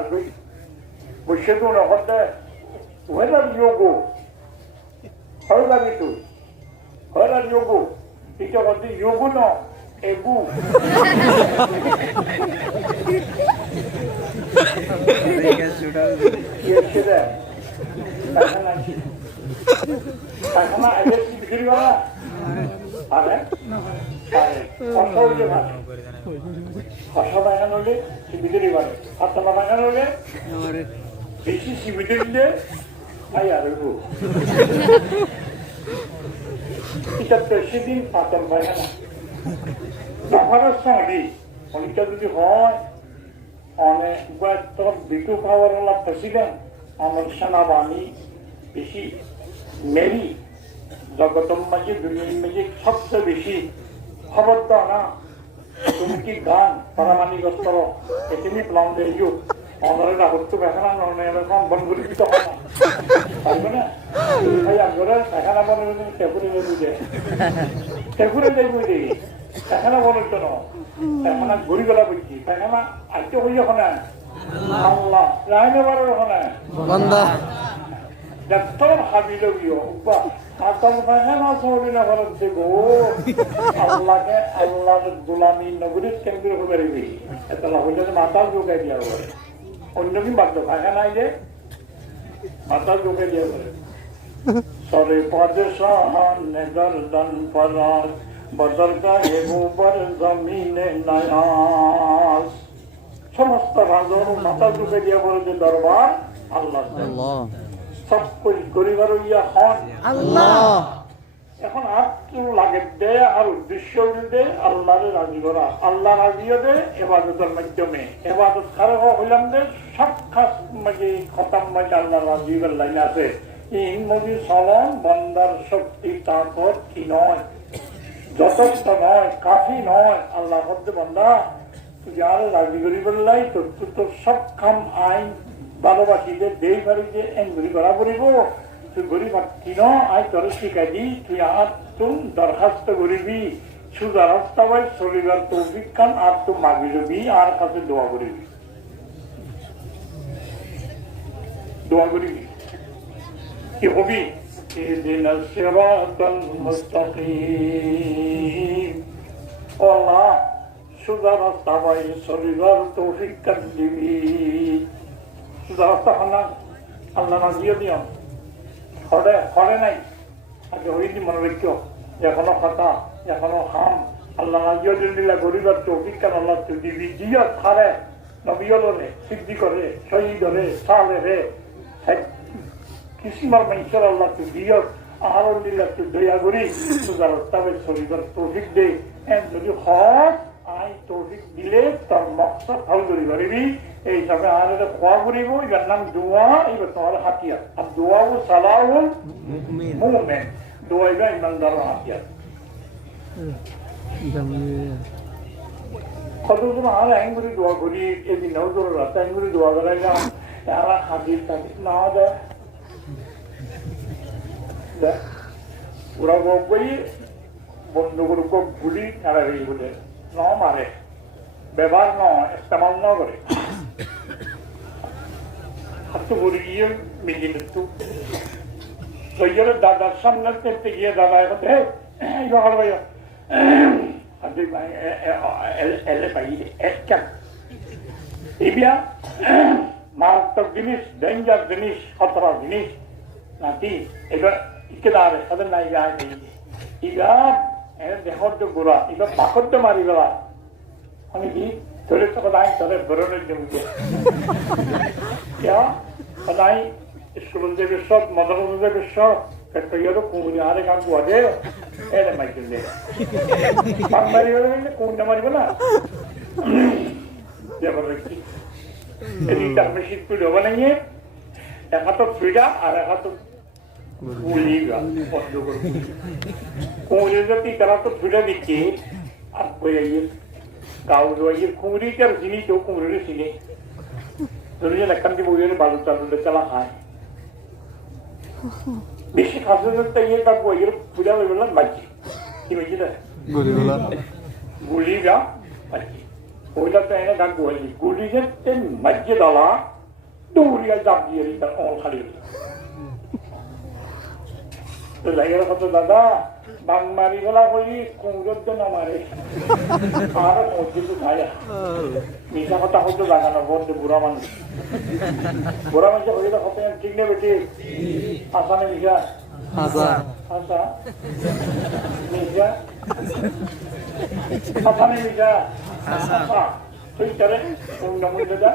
বসে তো হতে ওয়েদার যোগো হয় লাগে তুই হয় যোগো এটা হচ্ছে যোগো ন এগু পায়খানা আগে কি বিক্রি করা আরে পায়খানা হলে বিক্রি করে হাতলা পায়খানা হলে বেশি সিমিটে দিলে আই আর এটা তো সেদিন পাতল পায়খানা ব্যবহারের সঙ্গে অনেকটা যদি হয় অনেক তোর বিটু খাওয়ার প্রেসিডেন্ট অনেক সেনাবাহিনী বেশি মেরি জগতের মাঝে দুনিয়ার মাঝে সবচেয়ে বেশি খবর দাও না তুমি কি গান পারামানিক অস্ত্র এখানে প্লাম দিয়ে অনারের আগত্য পেখানা এরকম বন করে দিতে হয় না পারবে না ভাই আপনারা পেখানা বনের টেকুরে বুঝে টেকুরে যাই বুঝে পেখানা বনের জন্য পেখানা ঘুরি গলা বুঝছি পেখানা আজকে হই ওখানে আল্লাহ রাইনে বারের ওখানে তোর হাবি লগিও আসল পেখানা চলি না ভারত দেব আল্লাহকে আল্লাহর গোলামি নগরী কেন্দ্র হয়ে পারিবি এত হইলে মাথা যোগাই দিয়া করে অন্য কি বাধ্য পেখানা আইলে মাথা যোগাই দিয়া করে সরে পদে সহান গর্দন ফরাজ বদর গায়ে গোবর জমিনে নায়াস সমস্ত রাজন মাথা যোগাই দিয়া করে যে দরবার আল্লাহ সব কুছ গরিবার ইয়া হন আল্লাহ এখন আত্ম লাগে দে আর উদ্দেশ্য দে আল্লাহরে রাজি করা আল্লাহ রাজি দে ইবাদতের মাধ্যমে ইবাদত খারাপ হইলাম দে সব খাস মাঝে খতম মাঝে আল্লাহ রাজি লাইন আছে ইন মজি চলন বন্দার শক্তি তাকত কি নয় যথেষ্ট নয় কাফি নয় আল্লাহ হদ্দে বন্দা তুই যারে রাজি করিবার লাই তোর সব কাম আইন ভালোবাসি যে দেই পারি যে এনগুলি করা করিব তুই গরিব কিন আই তোর শিখাই দি তুই আর তুম দরখাস্ত করিবি সুদা রাস্তা পাই চলিবার তৌফিক খান আর তুই মাগি রবি আর কাছে দোয়া করিবি কি হবি ইহদিনা সিরাতাল মুস্তাকিম আল্লাহ সুদা রাস্তা পাই চলিবার তৌফিক খান দিবি রাস্তা খানা আল্লাহ নাজিয়ে দিও হরে নাই আগে হইনি মনে রাখো এখনো কথা এখনো খাম আল্লাহ নাজিয়ে দিলা গরিবার তৌফিক কান আল্লাহ তুই দিবি জিয়া খারে নবিয়লরে সিদ্ধি করে শহীদ হরে সালে রে কিসিমার মানুষের আল্লাহ তুই দিও আর দিলা তুই দয়া করি সুদার রাস্তাবে শরীরের তৌফিক দে যদি হক আই তৌফিক দিলে তার মকসদ হল করি পারিবি এই হিসাবে আর এটা খোয়া করিব এবার নাম দোয়া এবার তোমার হাতিয়ার আর দোয়া ও সালাহুল মুমিন দোয়া এবার ইমানদারের হাতিয়ার কতজন আর আইনগুলি দোয়া করি এদিন নজর রাস্তা আইনগুলি দোয়া করাই না তারা হাজির থাকে না দেয় ওরা গই বন্ধুগুলো গুলি তারা বলে ন মারে ব্যবহার ন ইস্তেমাল ন করে হাত ঘুরে গিয়ে মিলিয়ে নিত সৈয়দ দাদার সামনে করতে গিয়ে দাদা মারাত্মক জিনিস ডেঞ্জার জিনিস খতরা জিনিস নাতি এবার ইকেদারে তাদের নাই গায়ে ইবার দেহর তো গোড়া এবার পাকর তো মারি গেলা আমি কি ধরে তো কোথায় তাদের বেরোনোর জমিতে কোথায় স্কুল দেবে সব মদন দেবে সব একটা কুমুরি আরে গান গুয়াদে এর মাইকেল দে পাক মারি গেলে কুমুরটা মারিবে না জবরদস্তি এদিকটার বেশি পিড়ো বানিয়ে এক হাত ফিডা আর এক হাত গুলিগা বন্ধ করে কুমুরি যদি তারা তো ফিডা দিচ্ছে আর বইয়ে গাও দোয়াইয়ের কুমুরিটার জিনিস তো কুমুরির সিনে ধরে যেন এখান থেকে বইয়ের বালু চালুলে চালা খায় বেশি খাসে তো ইয়ে কাজ বইয়ের পূজা হয়ে গেলাম বাজি কি বলছি না গুলিগা বাজি ওইটা তো এনে গান বইলি গুলি যে মাঝে দলা দৌড়িয়া জাপ দিয়ে তার অল খালি তো লাগে কত দাদা বাং মারি গলা বলি কুমড়োর জন্য মারে আর মসজিদ খায় মিশা কথা হয়তো লাগানো বলতে বুড়া মানুষ হয়ে হতে ঠিক নেই বেটি আসানে মিশা আসা মিশা আসানে মিশা ঠিক করে দাদা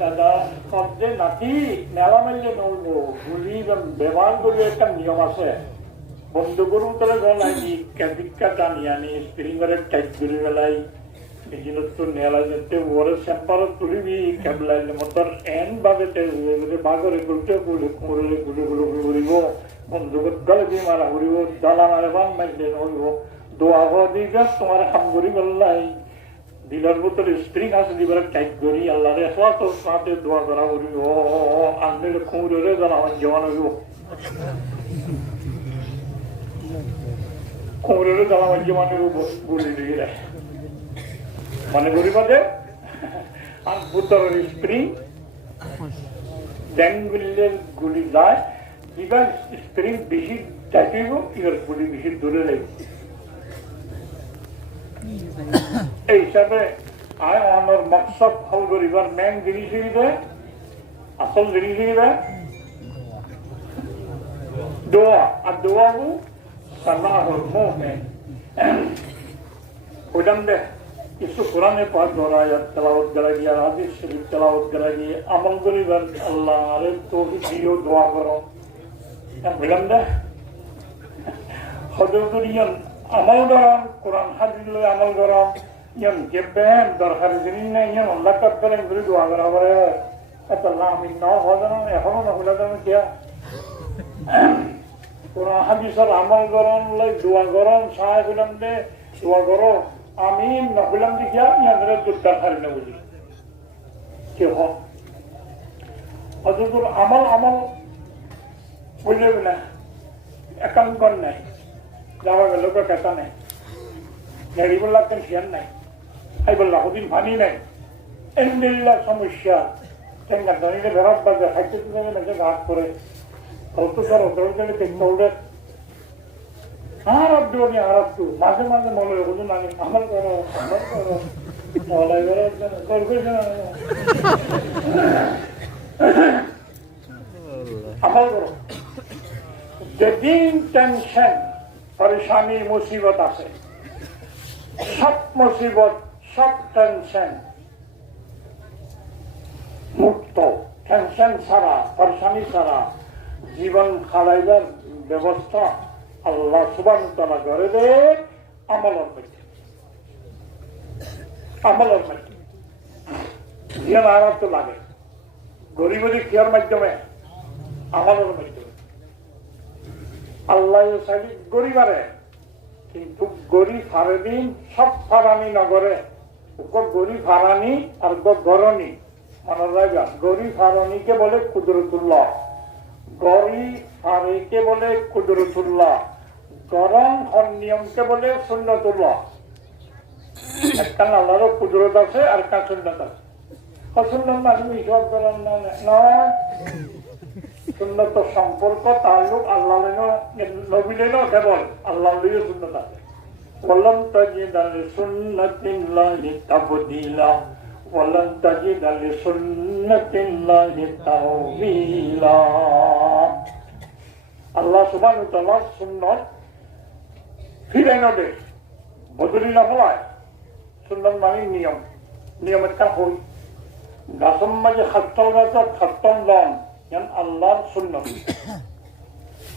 দাদা শব্দে নাতি মেলা মারলে নড়বো গুলি ব্যবহার করলে একটা নিয়ম আছে বন্ধু গরু তলে গলাই ক্যাপিকা টানি আনি স্প্রিং করে টাইট করে গেলাই বিজিনত নেলা যেতে ওরে সেম্পার তুলিবি ক্যাবলাইলে মতর এন ভাবে বাগরে গুলতে গুলি কুমড়লে গুলি গুলো ঘুরিব বন্ধু গলে দিয়ে মারা ঘুরিব ডালা মারে বান মাইলে নড়ব দোয়া দিবে তোমার হাম করি গল্লাই দিলার বোতলে স্প্রিং আছে দিবার টাইট করি আল্লাহ রে সাথে দোয়া করা করিব আনলে কুমড়ে জানা জওয়ান হইব কুমড়েরও জ্বালা মাঝে মানে গুলি দিয়ে দেয় মানে গরিবাদে আর বোতলের স্প্রিং ব্যাং গুলি যায় এবার স্প্রিং বেশি চাইব এবার গুলি বেশি দূরে লাগবে এই হিসাবে আয় অনর মকসদ ফল করিবার মেন জিনিস দেয় আসল জিনিস দেয় দোয়া আর দোয়াবু সালাহুল মুমিন ওইটাম দে কিছু কোরআনে পাক ধরায়াত তেলাওয়াত করাই আর হাদিস শরীফ তেলাওয়াত করাই আমল করিবার আল্লাহর তৌফিক দিও দোয়া করো বললাম দে হযরতুল ইয়ান আমল করা কোরআন হাদিস লই আমল করা ইয়ান গেবেন দরকার জিনিস নাই ইয়ান আল্লাহ করেন করে দোয়া করা করে আল্লাহ আমি না হদানা এখনো না হলাম কি কোরআন হাদিসের আমল করন লাই দোয়া করন সাহায্য করলাম দে দোয়া করো আমি নকলাম দেখিয়া ইয়াদের দুঃখার হারি না বুঝি কে হজরতুল আমল বুঝলে না একাঙ্কন নাই যাওয়া গেল কেতা নাই গাড়ি বললাম কেন শিয়ার নাই আই বললাম ওদিন পানি নাই এমনিল্লা সমস্যা টেঙ্গা দাঁড়িয়ে বেড়াত বাজে খাইতে নাকি ঘাট করে কত স্যার ওদের দেখতে আর আব্দু মাঝে মাঝে মনে হয় বলুন আমি আমল করো মলাই করো আমল করো যেদিন টেনশন পরেশানি মুসিবত আছে সব মুসিবত সব টেনশন মুক্ত টেনশন ছাড়া পরেশানি ছাড়া জীবন খাড়াইবার ব্যবস্থা আল্লাহ সুবহানাহু ওয়া তাআলা করে দে আমলের মধ্যে জীবন আরাম তো লাগে গরিবী কিয়ার মাধ্যমে আমলের মাধ্যমে আল্লাহ গরিবারে কিন্তু গরিব হারেদিন সব ফারানি নগরে গরিব হারানি আর গরনি মনে রাখবা গরিব হারানিকে বলে কুদরতুল্লাহ গরিব হারিকে বলে কুদরতুল্লাহ করণ হর নিয়মকে বলে সুন্নতুল্লাহ। একটা আল্লাহর কুদরত আছে আর একটা সুন্নত আছে। সুন্নত মানে ঈশ্বর করেন নয়, সুন্নত সম্পর্ক তাল্লুক আল্লাহ নবী কেবল আল্লাহ সুন্নত আছে। ولن تجد لسنة الله تبديلا ولن تجد لسنة الله تحويلا। আল্লাহ সুবহানাহু ওয়া তাআলা সুন্নাত ফিরে নেবে, বদলি না ফেলায়। সুন্নাত মানে নিয়ম, নিয়মের কাজ হই গাছম মাঝে খাত্তল গাছ খাত্তম লন যেন আল্লাহর সুন্নাত।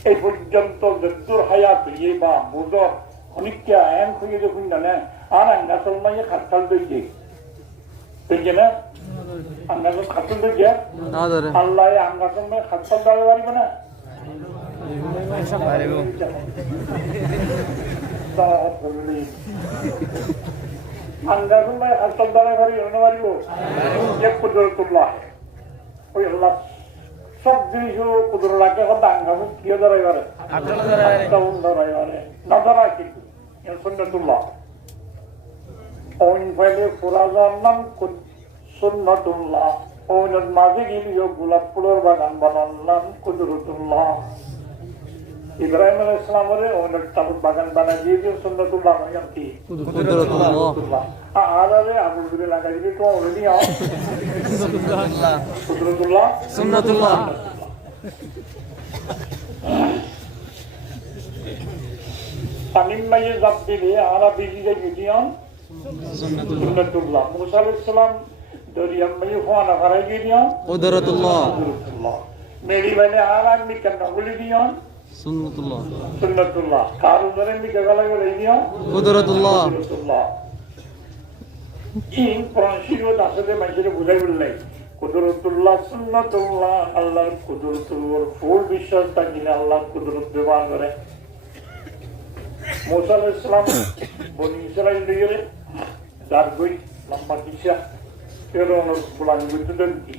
এই পর্যন্ত যদ্দুর হায়াত ইয়ে বা বুঝর অনেকটা এম খুঁজে দেখুন না আর আঙ্গাসল মাঝে খাত্তাল দইছে দেখছে না, আঙ্গাসল খাত্তাল দইছে আল্লাহ আঙ্গাসল মাঝে খাত্তাল দেওয়া পারিবে না। আঙ্গাসল মাঝে খাত্তাল দেওয়া পারিব না পারিব যে কুদরতুল্লাহ। ওই আল্লাহ সব জিনিস কুদরতুল্লাহকে কথা আঙ্গাসল কিয় ধরাই পারে, ধরাই পারে না ধরা কিন্তু সুন্নতুল্লাহ। ওই ফাইলে ফুরাজার নাম সুন্নতুল্লাহ। ওই মাঝে গিয়ে গোলাপ ফুলের বাগান বানালাম কুদরতুল্লাহ। ইব্রাহিম আলাইহিস সালামের ওই তাবুত বাগান বানাই দিয়ে সুন্নতুল্লাহ মানে কি কুদরতুল্লাহ। আর আবুল দিলে লাগাই দিলে তো অলরেডি কুদরতুল্লাহ সুন্নাতুল্লাহ। পানির মাঝে জাপ দিলে আরা বিজি যাই গিয়েছিলাম সুন্নাতুল্লাহ। মুসা আলাইহিস সালাম দরিয়ার মাঝে ফোয়ানা ফারাই গিয়েছিলাম কুদরতুল্লাহ। মেরি বাইলে আর আমি কেন বলি দিয়াম সুন্নাতুল্লাহ। সুন্নাতুল্লাহ। কারো ধরে আমি কেগালা গেলে দিয়াম কুদরতুল্লাহ। ইন প্রশিরত আসলে মানুষের বুঝাই বললাই কুদরতুল্লাহ সুন্নাতুল্লাহ। আল্লাহর কুদরতুল্লাহর ফুল বিশ্বাস থাকিলে আল্লাহর কুদরত ব্যবহার করে। মুসা আলাইহিস সালাম বনি ইসরাইল দিয়ে যার গই লম্বা দিশা ফেরাউনের গোলামি করতে দেননি।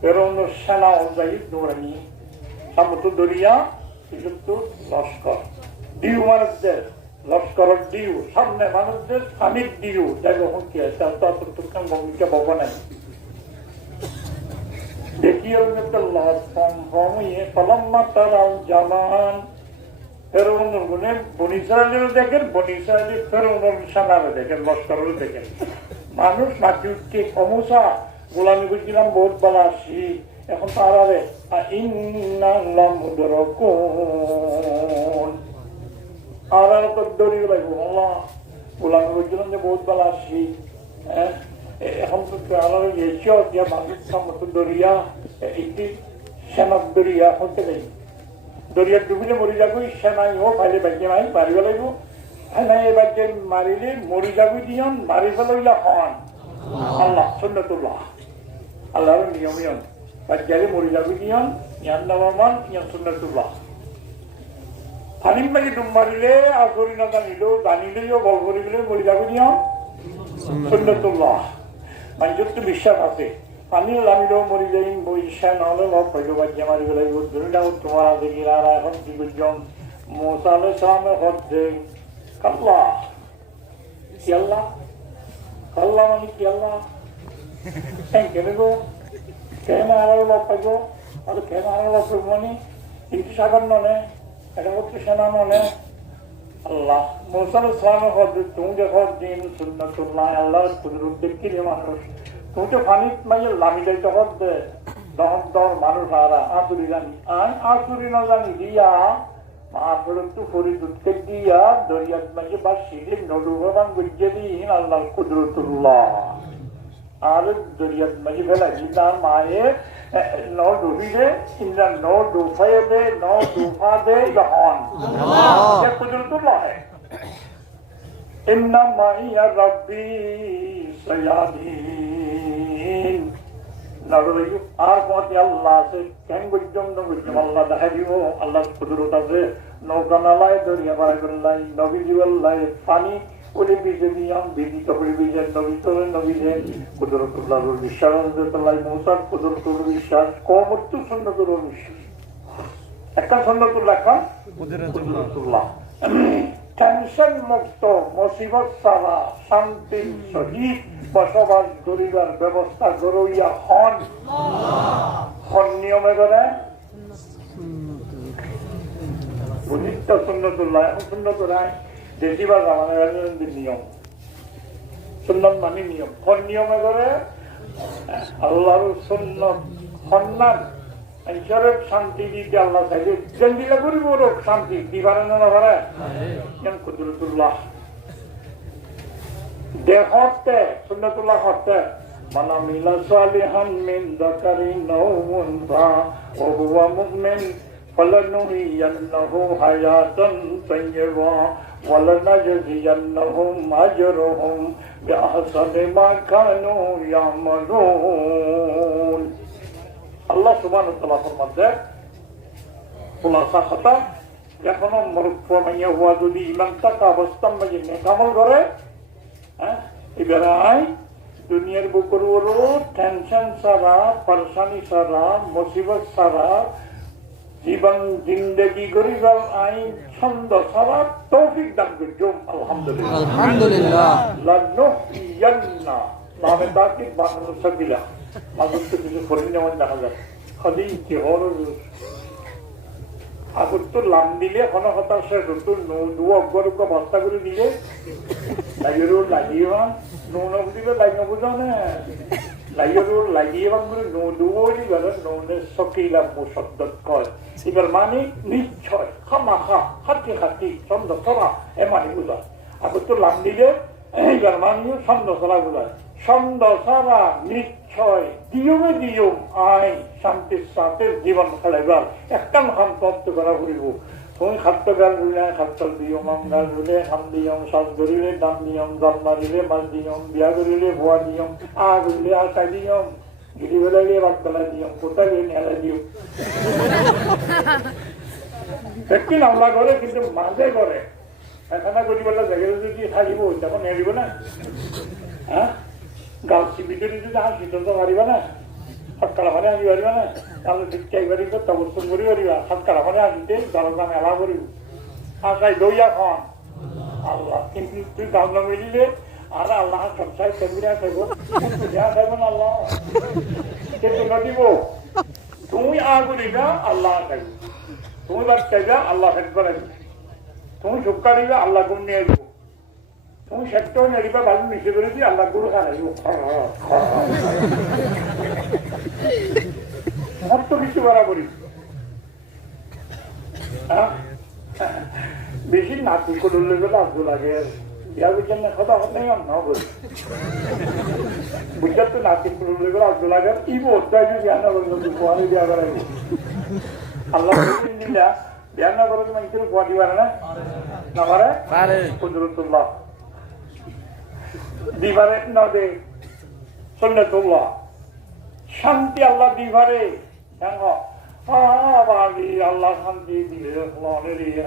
ফেরাউনের সেনা অনুযায়ী দৌড়ানি সমুদ্র দরিয়া কিন্তু লস্কর ডিউ মানুষদের লস্করের ডিউ সামনে মানুষদের স্বামীর ডিউ যাই কখন কি আছে তার ভূমিকা পাবো নাই দেখিয়ে ফলম্মা তারাও জামান ফেরাউনের গুণে বনি ইসরাইলের দেখেন, বনি ইসরাইলের ফেরাউনের সেনারে দেখেন, লস্করের দেখেন। মানুষ মাটি উঠকে সমস্যা গোলামি করছিলাম বহুত বেলা আসি এখন তার আরে আর দৌড়িয়ে লাগবো আল্লাহ গোলামি করছিলাম যে বহুত বেলা আসি এখন তো মানুষ দরিয়া একটি সেনার দরিয়া হতে নেই। দরিয়া ডুবিলে মরি যাবই সেনাই হোক ভাইলে বাজ্যে নাই মারিব লাগবো। সেনাই এবার যে মারিলে মরি যাবই দিয়ন মারি ফেলা হন আল্লাহ সুন্নাতুল্লাহ। আল্লাহর নিয়ম বাজ্যারে মরি যাবি দিয়ন ইয়ান নামান ইয়ান সুন্নাতুল্লাহ। ফানিম মাঝে ডুব মারিলে আসরি না জানিলেও জানিলেও বল করে গেলে মরি যাবি দিয়ন সুন্নাতুল্লাহ। মানুষের তো বিশ্বাস আছে পানি নামিলেও মরি যাই বইসা নহলে লব হইল বাজ্যা মারি গেলে দুনিয়াও তোমার আছে গিরারা এখন কি করছেন মুসা আলাইহিস সালামের হচ্ছে কাল্লা কি আল্লাহ কাল্লা মানে কি আল্লাহ কেন গো কেন আরো লব পাইব আর কেন আরো লব পাইব মানে কিন্তু সাগর ননে এটা হচ্ছে সেনা ননে আল্লাহ। মুসা আলাইহিস সালামের হচ্ছে তুমি দেখো দিন সুন্নাতুল্লাহ আল্লাহর কুদরত দেখিলে মানুষ তুমি তো পানি মানে লামি যাইতে হচ্ছে দর মানুষ আরা আসুরি জানি আসুরি না জানি দিয়া মাহফিলতু ফরিদুতকে দিয়া দরিয়াত মাঝে বা সিঁড়ি নডুবান গুজে দিন আল্লাহর কুদরতুল্লাহ। আর দরিয়াত মাঝে ফেলা তার মায়ে ন ডুবিলে ইন্দা ন ডুফাই দে ন ডুফা দে হন কুদরতুল্লাহ है। इन्नमा या रब्बी सयादीन নড়াইও আর পথে আল্লাহ আছে কেন বুঝলাম না বুঝলাম আল্লাহ দেখা দিব আল্লাহর কুদরত আছে। নৌকা নালায় দরিয়া পার করলাই নবী জীবল্লাই পানি ওলি বিজে দিয়াম বিধি কপড়ি বিজে নবী তোলে নবী যে কুদরতুল্লাহর বিশ্বাস লাই মৌসার কুদরতুল বিশ্বাস কমত্তু সুন্নতুল বিশ্বাস একটা সুন্নতুল্লাহ খান কুদরতুল্লাহ টেনশন মুক্ত মুসিবত ছাড়া শান্তির সহিত বসবাস করিবার ব্যবস্থা গড়ইয়া হন নিয়মে করে বুঝিত সুন্নতুল্লাহ এখন সুন্নতুর দেশি বা জামানের নিয়ম সুন্নত মানে নিয়ম নিয়মে করে আল্লাহর সুন্নত সন্ন্যাস ঈশ্বরের শান্তি দিতে আল্লাহ চাইলে জলদিলা করিব রোগ শান্তি দিবারে না পারে কুদরতুল্লাহ দেহতে সুন্নতুল্লাহ হতে মানা মিলা সালিহান মিন যাকারিন আও উনসা ওয়া হুয়া মুমিন ফালানুহিয়ান্নাহু হায়াতান তাইয়্যিবা ওয়া লানাজজিয়ান্নাহুম আজরুহুম বিআহসানি মা কানু ইয়ামালুন আল্লাহ সুবহানাহু ওয়া তাআলা ফরমাতে খুলাসা কথা এখনো মরুক্ষ মাইয়া হওয়া যদি ইমান থাকা অবস্থা মাঝে নেকামল করে এবার দুনিয়ার বুকুর টেনশন ছাড়া পরেশানি ছাড়া মুসিবত ছাড়া জীবন জিন্দগি গরিবার আইন ছন্দ ছাড়া তৌফিক দান করছো আলহামদুলিল্লাহ আলহামদুলিল্লাহ লানুহিয়ান্না নামে তাকিদ বানানো সাবিলা মাঝে তো কিছু ফরিন যেমন দেখা যায় খালি কি হলো আগর তো লাম দিলে কোনো কথা শেষ হতো দু অগ্গর বস্তা করে দিলে লাগিয়ে লাগিয়ে নুন দিলে লাগিয়ে বুঝো না লাগিয়ে করে দুই গেলে নুনের সকিলা শব্দ কয় এবার মানে নিশ্চয় খামাখা হাতি হাতি ছন্দ ছড়া এ মানে বুঝায় আগর তো লাম দিলে এবার মানে ছন্দ ছড়া বুঝায় ছন্দ ছাড়া নিশ্চয় দিয়মে দিয়ম আই শান্তির সাথে জীবন খেলাইবার একটান খাম তত্ত্ব করা ঘুরিব তুমি খাদ্য গাল রুলে খাদ্য দিয়ম আম গাল রুলে হাম দিয়ম শ্বাস ধরিলে দাম নিয়ম জল মারিলে মাছ দিয়ম বিয়া করিলে ভুয়া নিয়ম আ ঘুরিলে আশা দিয়ম গিরি বেলাইলে বাদ বেলা দিয়ম কোথায় নেলা দিয়ম একটি নামলা করে কিন্তু মাঝে করে এখানে করিবেলা জায়গায় যদি থাকিব তখন নেব না হ্যাঁ গাছি ভিতরে যদি হাসি তো পারিবা না সৎকারা মানে আসি পারিবা না তাহলে ঠিক চাই পারিব তবস্তুন করি পারিবা সৎকারা মানে আসিতে দরজা মেলা করিব আশাই দইয়া খান আল্লাহ কিন্তু তুই দাম মিলিলে আর আল্লাহ সবসাই কবিরা খাইব খাইব না আল্লাহ কিন্তু দিব তুমি আ করিবা আল্লাহ খাইব তুমি বাদ চাইবা আল্লাহ ফেট করাইব তুমি ঝুঁকা দিবা আল্লাহ গুণ নিয়ে আসবো তুমি সেটা নেড়িবা ভালো মিশে করে দিয়ে আল্লাহ গুরু খারাইব মত কিছু বরাবরই বেশি নাতি করলে গেলে আসবো লাগে বিয়া বুঝছেন না কথা কথা নেই অন্য বলি বুঝার তো নাতি করলে গেলে আসবো লাগে ইবো তাই বিয়া না করলো পোয়ালি বিয়া করাইব আল্লাহ দিলা বিয়া না করে তোমার ইতির পোয়া দিবার না পারে কুদরতুল্লাহ দিবারে নদে সুন্নাতুল্লাহ শান্তি আল্লাহ দিবারে আল্লাহ শান্তি দিলে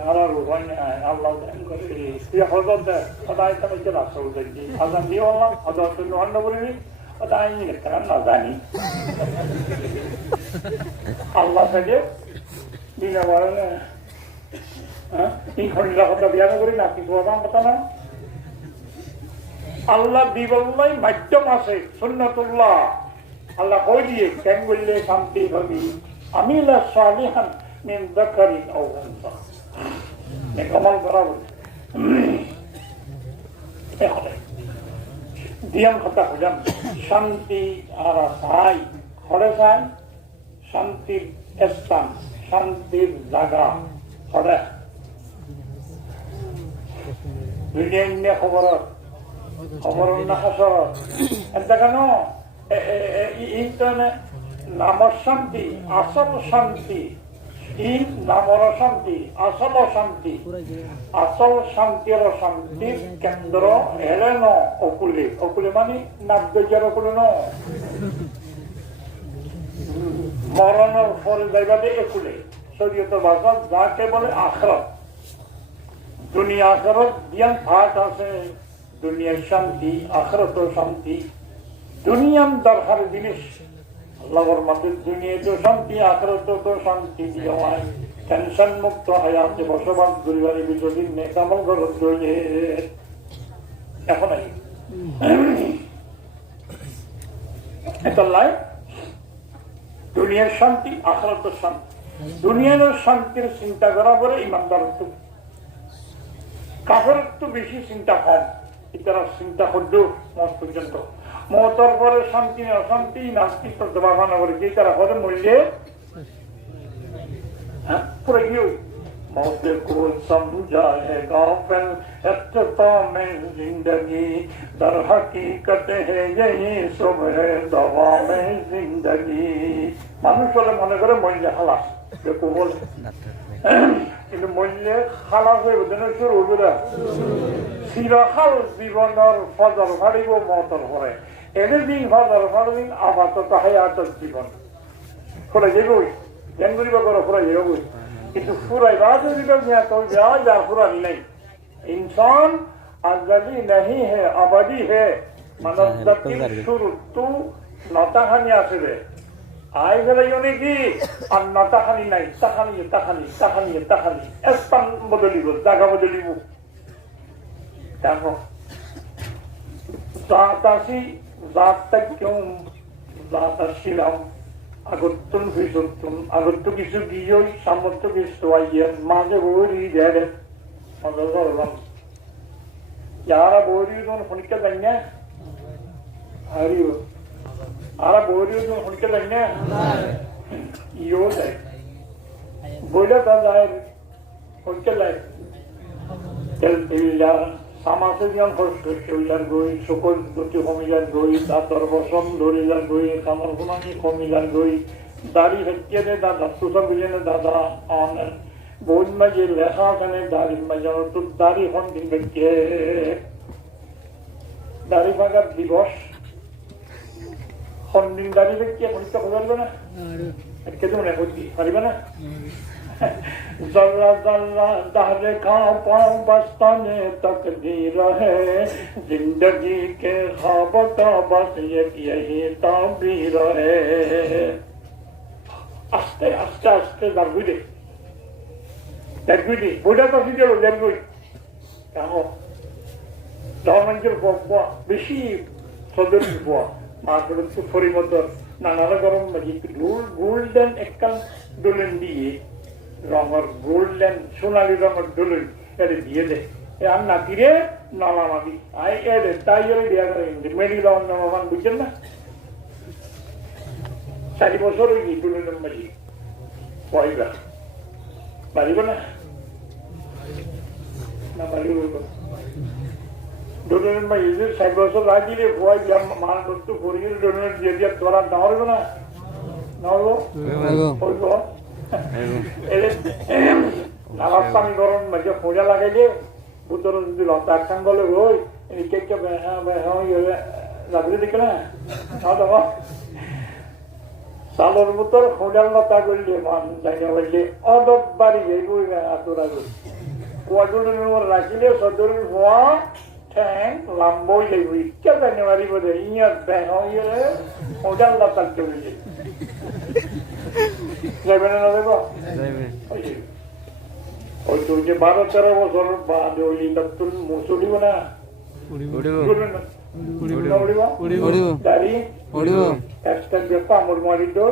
আর উপায় নাই আল্লাহ সদায় তুমি রাস্তা উঠেছি আজান দিয়ে বললাম হজর অন্য বলিনি ওটাই না জানি আল্লাহ থেকে দিনে বলে না হ্যাঁ তিন ঘন্টা কথা বিয়া করি না কিন্তু কথা না আল্লাহ দিবল্লাই মাধ্যম আছে সুন্নাতুল্লাহ আল্লাহ কই দিয়ে কেন বললে শান্তি ভাবি আমি সালিহান মিন যাকারিন আও উনসা নেকামল করা বলে দিয়াম কথা হলাম শান্তি আর চাই হরে চাই শান্তির স্থান শান্তির জায়গা হরে দুনিয়া খবরত খবর না হাসর এটা কেন ইন্টারনেট নামর শান্তি আসল শান্তি নামর শান্তি আসল শান্তি আসল শান্তির শান্তির কেন্দ্র হেলে ন অকুলে অকুলে মানে নাব্যের অকুলে ন মরণের পরে যাইবাদে একুলে শরীয়ত ভাষা যাকে বলে আখরাত দুনিয়া আখরাত জ্ঞান ভাগ আছে দুনিয়ার শান্তি আখরাত শান্তি দুনিয়ার দরকার জিনিস আল্লাহর মধ্যে দুনিয়া তো শান্তি আখরাত তো শান্তি দিয়ে হয় টেনশন মুক্ত হায়াতে বসবাস করিবার যদি নেকামল গরত করলে এখন আই এটা লাই দুনিয়ার শান্তি আখিরাতের শান্তি দুনিয়ার শান্তির চিন্তা করা পরে ইমানদার তো কাফের তো বেশি চিন্তা কম ইতারা চিন্তা করলেও মত পর্যন্ত মতর পরে শান্তি অশান্তি নাস্তিত্ব দবাবানা করে যে তারা হলে মূল্যে पूरा ये मौत को समझा है गाफिल इख्तिताम में जिंदगी दर हकीकत है यही सुबह दवा में जिंदगी মানুষ বলে মনে করে মূল্যে খালাস দেখো বলে কিন্তু মূল্যে খালাস হয়ে ওদের শুরু হইবে চিরকাল জীবনের ফজর ফাড়িব মতর পরে এদিন ফজর ফাড়িন আপাতত হায়াতের জীবন করে যেগুই জঙ্গলি বকর পুরা যেগুই কিন্তু পুরাই বাজে দিবেন না তো যার পুরা नहीं इंसान अजली नहीं है अबदी है मनोदती शुरू तू नताहानी আসবে আই গেলে ইনি কি আর নতাহানি নাই তাহানি স্থান বদলিব জায়গা বদলিব দেখো জাতাসি জাতটা কেউ জাতাসিলাম আগতুন ভিসুতুন আগতু কিছু গিয়ে সামর্থ্য কিছু আইয়েন মাঝে বড়ি দেড়ে মজা ಯಾರ ಬೋರಿಯುದು ಹುಣಿಕೆ ದಂಡೆ ಹರಿವು ಆರ ಬೋರಿಯುದು ಹುಣಿಕೆ ದಂಡೆ यो जाए बोले तो जाए हुणके जाए चल पिल्ला सामासे दियान हर गई সকল গতি কমিলার গই দাঁতর বসম ধরিলার গই কামর গুমানি কমিলার গই দাড়ি হচ্ছে দে দাদা সুসব বিলেনে দাদা অন बोर्ड में ये लेखा कने दाढ़ी में जानो तो दाढ़ी हम दिन बच्चे दाढ़ी भागा दिवस हम दिन दाढ़ी बच्चे कौन सा खबर बना क्या तुमने होती हरी बना जल्ला जल्ला दाढ़े का पाँव बस्ताने तकदीर है जिंदगी के ख्वाब का बस यही ताबीर है आस्ते आस्ते आस्ते दाढ़ी दे Dergüdi, burada da gidiyor dergüdi. Tamam. Dağmancır bu, beşi sodurun bu. Marketin su fori motor. Nanara garam magi golden ekkan dolen diye. Ramar golden sonali ramar dolen ere diye de. Anna tire nalamadi. Ay ere tayere diye garin. Meni lawan namaman bujen na. Sari bosor hoyi dolen magi. Waiba. Barigo na. না বাড়ি বলবো donate মা use 60 বছর লাগিলে ভয় যা মান বস্তু পরিয়ে ডোনেট দিয়ে দিয়ে তোরা দাঁড়াবে না নাও হইব এলে নালাস্তানি গরম মাঝে ফোজা লাগাইলে বুতর যদি লতা কান বলে ওই এই কেকে হ্যাঁ ইয়ে লাগলে দেখে না নাও দাও সালর বুতর ফোজার লতা করলে মান জায়গা বললে অদত বাড়ি যাইবই না তোরা Kuadulun rakile sodulun hua tang lambo lewi kya newari bode inya beho ye ojan la tak choli jebena na debo jebe oi to je 12-13 বছর বাদে ওই ততুল মুসুলি বনা উড়িব দাড়ি উড়িব একটা বেপা মোর মারি দো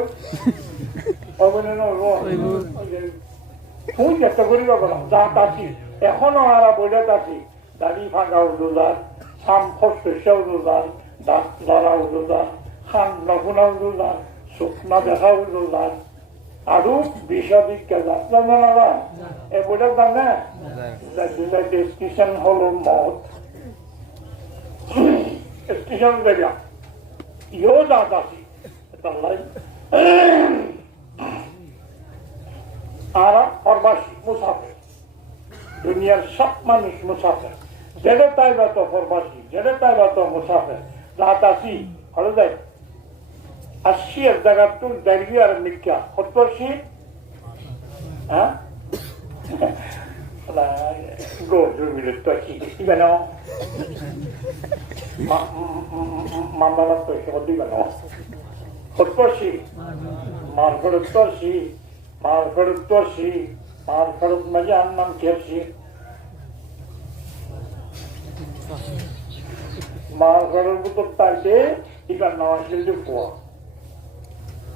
ওবনে না ওইব তুই যেটা করিবা বলা যা তাছি এখনো আরা বইলে তাছি দাড়ি ভাঙাও দুজার সাম ফসফেসাও দুজার দাঁত লড়াও দুজার খান নগুনাও দুজার শুকনা দেখাও দুজার আৰু বিষাদিকা যাত্রা জানাবা এই বইটার দাম না স্টেশন হলো মত স্টেশন দেবা ইও যা তাছি তাল্লাই আরা ফরবাসী মুসাফির দুনিয়ার সব মানুষ মুসাফির যেটা তাই বা তো ফরবাসী যেটা তাই বা তো মুসাফির রাত আসি হলে যাই 80 জায়গা তো দাঁড়িয়ে আর মিথ্যা 70 হ্যাঁ গো জমিলে তো কি কেন মামলা তো সত্যি কেন 70 মারফড় তো Margaret Toshi, আর ফরক মাঝে আর নাম খেয়েছি মার ঘরের ভিতর তাইতে এবার নেওয়া ছিল ফোয়া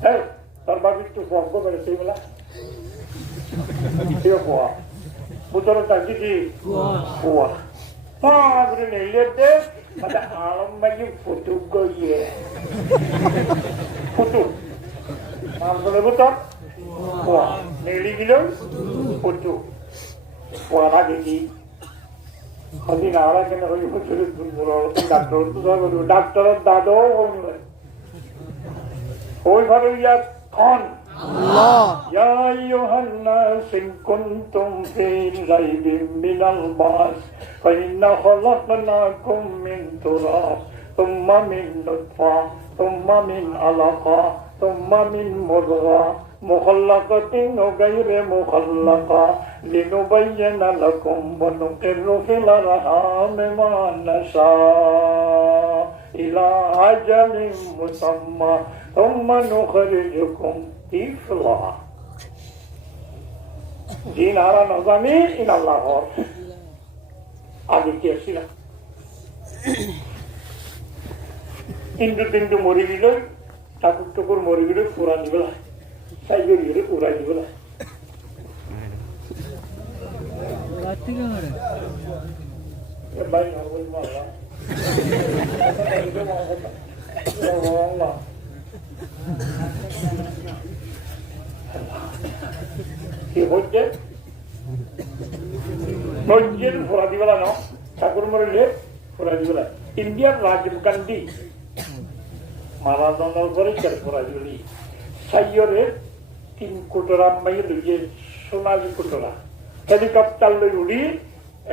হ্যাঁ তার বাকি একটু ফর্ক বেড়েছে বেলা ফোয়া ভিতরে তাইতে কি ফোয়া মাগরে নেইলে দে মানে আলম মাঝে ফুটুক গিয়ে ফুটুক মার ঘরের ভিতর ফোয়া নেড়ি গেল ফুটুক ফোয়ারা দেখি হদিন আরা কেন ওই বছরে ডাক্তারের দাদাও ওই ঘরে ইয়া কন يا أيها الناس إن كنتم في ريب من البعث فإنا خلقناكم من تراب ثم من نطفة ثم من علقة ثم من مضغة مخلقة وغير مخلقة لنبين لكم ونقر في الأرحام ما نشاء إلى أجل مسمى ثم نخرجكم طفلا دين على نظامي إن الله আগে কি আসছিল কিন্তু মরি গেল ঠাকুর টুকুর মরি গেলে পুরা নিবে সাইকেল গেলে পুরা নিবে ভাই কি হচ্ছে মসজিদ ফোরা দিবেলা ন ঠাকুর মরিলে ফোরা দিবেলা ইন্ডিয়ার রাজীব গান্ধী মারাদনের পরে ফোরা দিবলি সাইয়রে 3 কোটরা মাইল লইয়ে সোনালি কোটরা হেলিকপ্টার লই উড়ি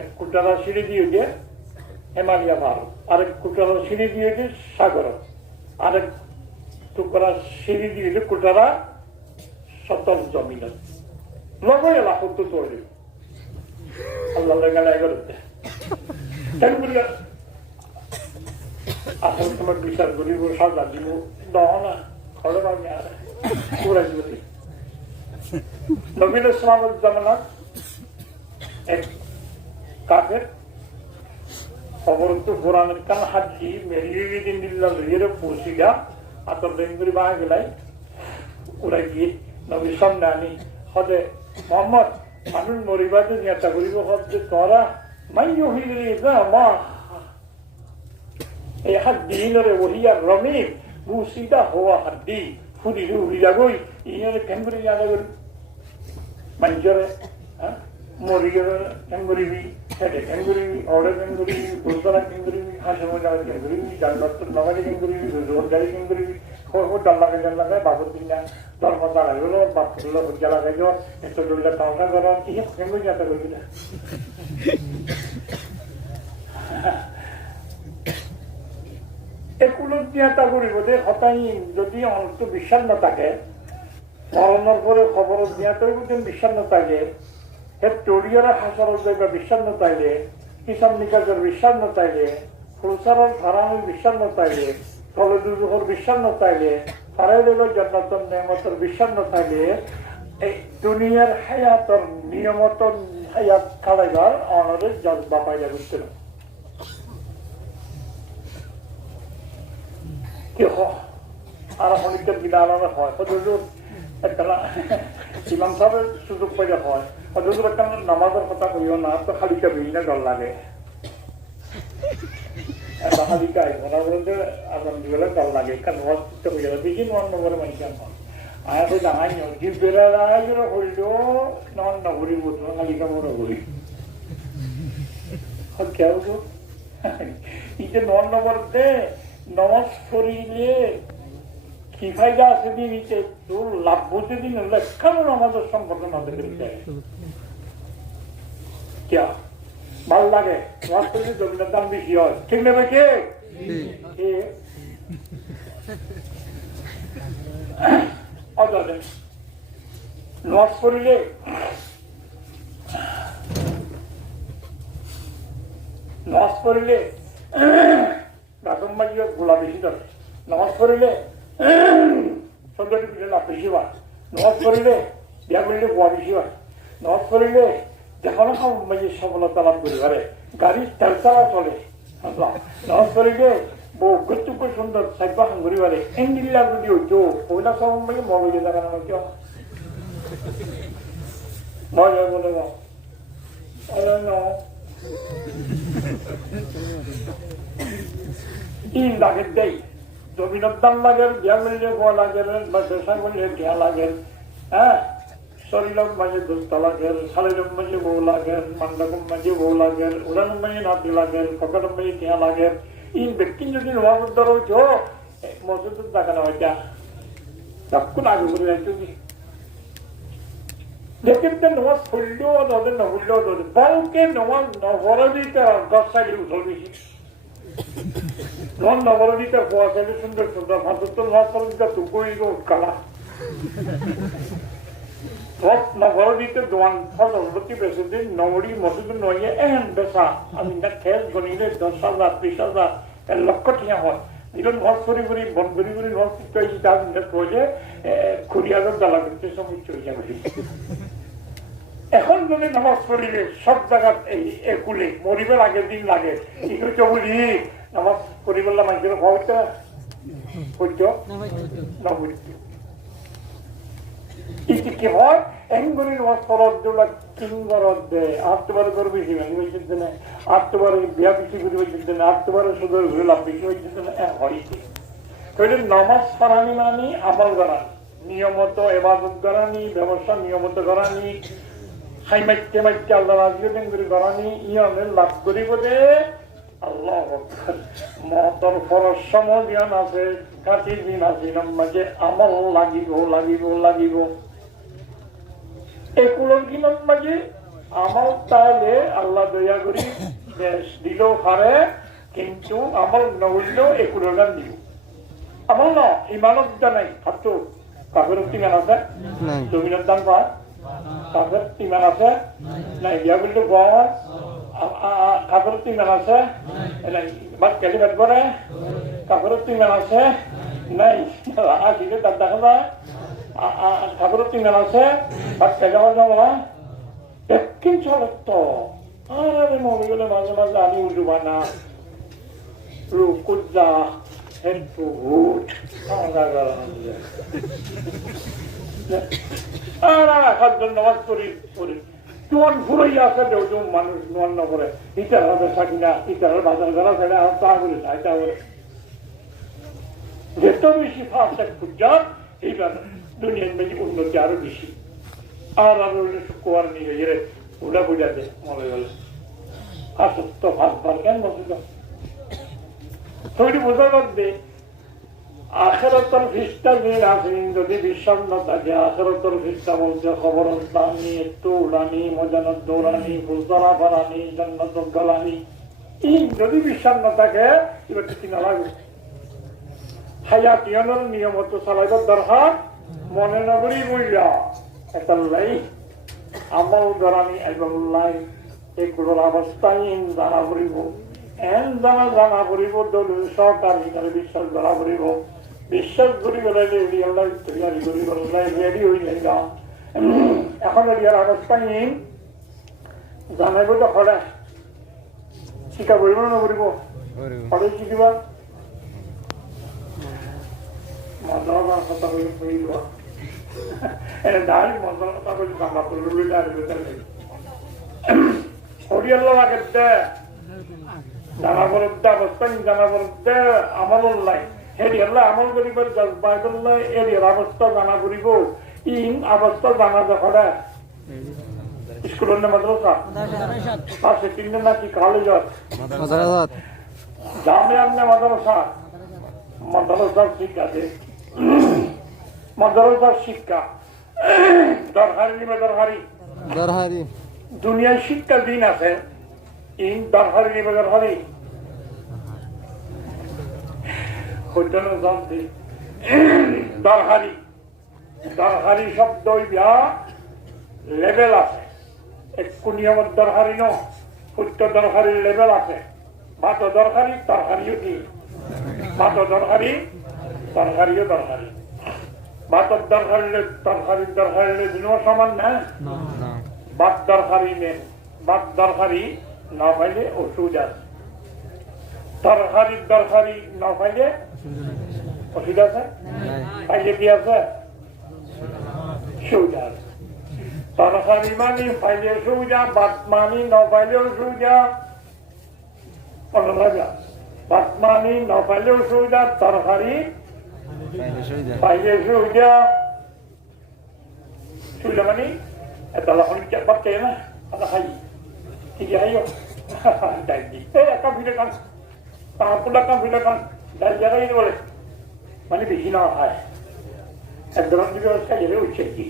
1 কোটরা সিঁড়ি দিয়ে যে হিমালয় পার আরেক কোটরা সিঁড়ি দিয়ে যে সাগর আরেক টুকরা সিঁড়ি দিয়ে যে কোটরা সতল জমিন লগে এলা হতো তৈরি আল্লাহ লাগালে এগারোতে আসল তোমার বিচার করিব সাজা দিব দহনা খড়ে পাবি আর পুরা দিবি নবীন ইসলামের জামানাত এক কাফের অবরুদ্ধ কোরআনের কান হাজি মেরিয়ে দিন দিল্লা লইয়ে পৌঁছিগা আতর বেঙ্গুরি বাহা গেলাই ওরা গিয়ে নবীর সামনে আনি হদে মোহাম্মদ মানুষ মরিবাদে নেতা করিব হচ্ছে তোরা মাইও হইলে মা এই হাদ্দিনরে ওহিয়ার রমিম মুসিদা হওয়া হাদ্দি ফুরি রুহি লাগই ইয়রে কেমবরি জানা করি মঞ্জরে মরি গেলে কেমবরিবি সেটা কেমবরিবি অর্ডার কেমবরিবি গুরুতরা কেমবরিবি হাসমজা কেমবরিবি জান্নাতুল নগারি কেমবরিবি রোজগারি কেমবরিবি খোর জানলাগায় বাবুর দিনা ধর্ম দাঁড়াইলো বাপুল্লো হজ্জা লাগাইলো এত ডুল্লা তাওনা করো ইয়ে কেমবরি যাতা করবি না এগুলো চিন্তা করিব যে হতাই যদি অন্ত বিশ্বাস না থাকে মরণের পরে খবর দিয়াতেও যদি বিশ্বাস না থাকে এর টরিয়ারা হাসার যাইবা বিশ্বাস না তাইলে কিষান নিকাজের বিশ্বাস না তাইলে ফুলসারের ফারামের বিশ্বাস না তাইলে কলেজুর বিশ্বাস না তাইলে ফারাই দেবের জান্নাতের নিয়ামতের বিশ্বাস না তাইলে এই দুনিয়ার হায়াতের নিয়মত হায়াত খাড়াইবার অনারে জজবা পাইলে বুঝতে না কি আর অনেকটা বিনা আলাদা হয় হজুর একটা ইমাম সাহেবের সুযোগ পাইলে হয় হজুর একটা নামাজের কথা কইও না তো খালিকা বিনা জল লাগে খালিকায় ওরা বলতে আগাম দিবেলা জল লাগে কারণ ওয়াজ করতে হয়ে গেলে বেশি নন নম্বরে মানুষ আয়া তো জানাই নি বেড়া হইলেও নন নগরী বোধ খালিকা মনে করি কেউ ইতে নন নম্বর দে নমাজ পড়িলে কি ফায়দা আছে দিতে তোর লাভ বলতে দিন কেন আমাদের সম্পর্ক না দেখে কে ভাল লাগে নমাজ পড়লে জমিনের দাম বেশি হয় ঠিক নেবে কে নমাজ পড়িলে গোলা বেশি ধরে নামাজ পড়িলে সন্ধ্যাটি পিঠে লাভ বেশি হয় নামাজ পড়িলে বিয়া করলে গোয়া বেশি হয় নজ করিলে যেখানে মানে সফলতা লাভ করি পারে গাড়ি তেলচালা চলে নজ করিলে বহু গত্যুক সুন্দর সাইবা হাঙ্গুরি পারে এনডিল্লা যদি হইতো পয়লা সব মানে মগে জায়গা না কিয় মজা বলে না ইন লাগে দেই জমিনের দাম লাগে বিয়া মিলিয়ে গোয়া লাগে বা ব্যবসা করলে বিয়া লাগে হ্যাঁ শরীরের মাঝে দোস্তা লাগে শারীরের মাঝে বউ লাগে মান্ডাকুম মাঝে বউ লাগে উড়ানোর মাঝে নাতি লাগে পকেটের মাঝে টিয়া লাগে ইন ব্যক্তি যদি নবাব ধরো মসজিদের দেখা না হয় তখন আগে করে যাইতো কি लेकिन नमाज खुल्लो और न खुल्लो तो बल्कि नमाज नवरदी का गस्सा की उछल भी नॉन नवरदी का फौज है सुंदर सुंदर मतलब तो नमाज पर का तू कोई को कला तो नवरदी के दुआन फौज औरती बेसिदे नवरी मस्जिद नोये एहन बेसा अभी न खेल गनीले 10,000 20,000 लक्कटियां हो इधर बहुत बुरी बहुत तो ये दाद न खोजे खुरिया का दला करते सब चोरियां बड़ी এখন যদি নামাজ পড়িলে সব জায়গাত এই একুলে মরিবার আগের দিন লাগে ইগুলো তো বলি নামাজ পড়িবার মানুষের হয়তো হইতো না হইতো ইতি কি হয় এমনি নামাজ পড়ার জন্য কিংবরত দেয় আটবার করবি হিমেন হয়েছে না আটবার বিয়া বেশি করে হয়েছে না আটবার শুধু লাভ বেশি হয়েছে না হয়েছে তাহলে নামাজ পড়ানি মানে আমল করা নিয়মত এবাদত করানি ব্যবসা নিয়মত করানি হাইমাইতে মাইতে আল্লাহ রাজিও দেন করে গরানি ইয়ানে লাভ করিব দে আল্লাহ মতর ফরজ সমদিয়ান আছে কাটি দিন আছে মাঝে আমল লাগিব একুলোর কিনত মাঝে আমল তাইলে আল্লাহ দয়া করি দেশ দিল পারে কিন্তু আমল নইলেও একুলোর গান দিব আমল ন ইমানত নাই হাতু কাপের তিমান আছে জমিনের দাম পায় কাপের তিমান আছে নাই বিয়া বলতে গড় কাপের তিমান আছে নাই বাদ কেটে বাদ করে কাপের তিমান আছে নাই আসিলে তার দেখা যায় কাপের তিমান আছে বাদ কেটে যাওয়া একদিন চলে তো আর মহিলা মাঝে মাঝে আনি উঠবা না রুকুজা হেল্প উঠ নামাজ পড়ি তোমার ঘুরাইয়া আছে দেউ মানুষ নোয়ান না করে ইটার হবে থাকি না ইটার বাজার করা ফেলে আর তা বলে তা বলে যত বেশি ফাঁস এক পূজার এইবার দুনিয়ার মেঝে উন্নতি আরো বেশি আর আরো শুক্রবার নিয়ে গেলে ওটা বুঝাতে মনে গেলে আসত্য ভাববার কেন বসে তৈরি বোঝা বাদে আখেরাতের ফিসটা দিন আসেন যদি বিশ্বাস না থাকে আখেরাতের ফিসটা বলতে খবর দানি একটু উড়ানি মজানত দৌড়ানি ফুলতরা ফারানি জান্নাত গলানি এই যদি বিশ্বাস না থাকে এবার কিছু না লাগবে হায়াত ইয়ানোর নিয়মত চালাইবার দরকার মনে নগরী বইলা একটা লাই আমল গরানি এবং লাই এগুলোর অবস্থায় জানা করিব এন জানা করিব দলীয় সরকার হিসাবে বিশ্বাস করা করিব বিশ্বাস করি বেলাইলে তৈরি করি বেলায় রেডি হয়ে যাই এখন এরিয়ার অবস্থায় জানাইব তো খরা শিক্ষা করিব না করিব খরে শিখিবা মন্ত্রণার কথা করি দাঁড়ি মন্ত্রণার কথা করি কামা করলে হরিয়াল্লা লাগে দে জানা বরদ্দা অবস্থান জানা বরদ্দা আমল নাই হেৰি হলে আমল করিবার বাইবেল এরিয়ার অবস্থা জানা করিব ইন অবস্থা জানা দেখা স্কুলের না মাদ্রাসা পাশে তিনজন নাকি কলেজত জামিয়ার না মাদ্রাসার শিক্ষা দে মাদ্রাসার শিক্ষা দরহারি দুনিয়ার শিক্ষা দিন আছে ইন দরহারি নিবে দরহারি দরহারি শব্দ লেভেল আছে একটু নিয়মত দরকারি ন সত্য দরকারির লেভেল আছে ভাত দরকারি তরকারিও কি ভাত দরকারি তরকারিও দরকারি ভাতর দরকারিলে তরকারির দরকারিলে দিনও সমান না বাদ দরকারি নেন, বাদ দরকারি না পাইলে অসুবিধা আছে, তরকারির দরকারি না পাইলে অসুবিধা আছে, পাইলে কি আছে সুবিধা আছে। তরকারি মানি পাইলে সুবিধা, বাদ মানি না পাইলে অসুবিধা, বাদ মানি না পাইলে অসুবিধা, তরকারি পাইলে সুবিধা। সুবিধা মানে এটা অনেক চাপ চাই না, এটা খাই ঠিক আছে ডাইজি এই একটা ভিড়ে কান তারপর কান ভিড়ে কান ডাল জায়গায় বলে মানে বেশি না হয় একদম ব্যবস্থা গেলে উঠছে কি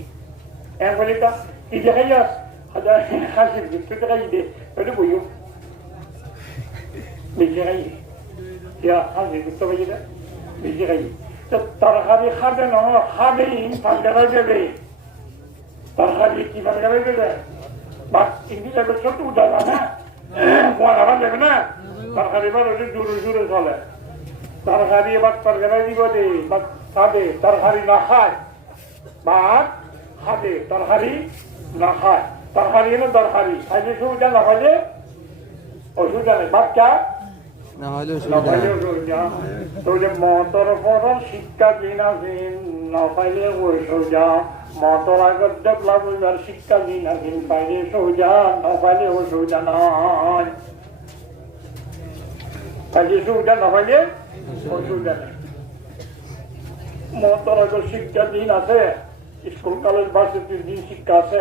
এম বলে তা কি দেখাই যাস হাজার হাসির দিতে দেখাই দে ওটা বইও বেশি খাই হাসির দিতে পারি না বেশি খাই তো তরকারি খাবে না খাবেই পাল্টাই দেবে তরকারি কি পাল্টাই দেবে বাট কিন্তু যাবে ছোট উঠাবা না মনে যাবে না তরকারি এবার ওটা জোরে জোরে চলে তরকারি এবার তরকারি দিব দে বা খাবে তরকারি না খায় বা খাবে তরকারি না খায় তরকারি না তরকারি খাইলে সুবিধা না খাইলে অসুবিধা নেই বাচ্চা না হলে অসুবিধা তো যে মতর ফসল শিক্ষা দিন আসেন না পাইলে অসুবিধা মতর আগত ডেভেলপ হইবার শিক্ষা দিন আসেন পাইলে সুবিধা না পাইলে অসুবিধা নয় পাইলে সুবিধা না পাইলে অসুবিধা নেই মতর আগত শিক্ষা দিন আছে স্কুল কলেজ ভার্সিটির দিন শিক্ষা আছে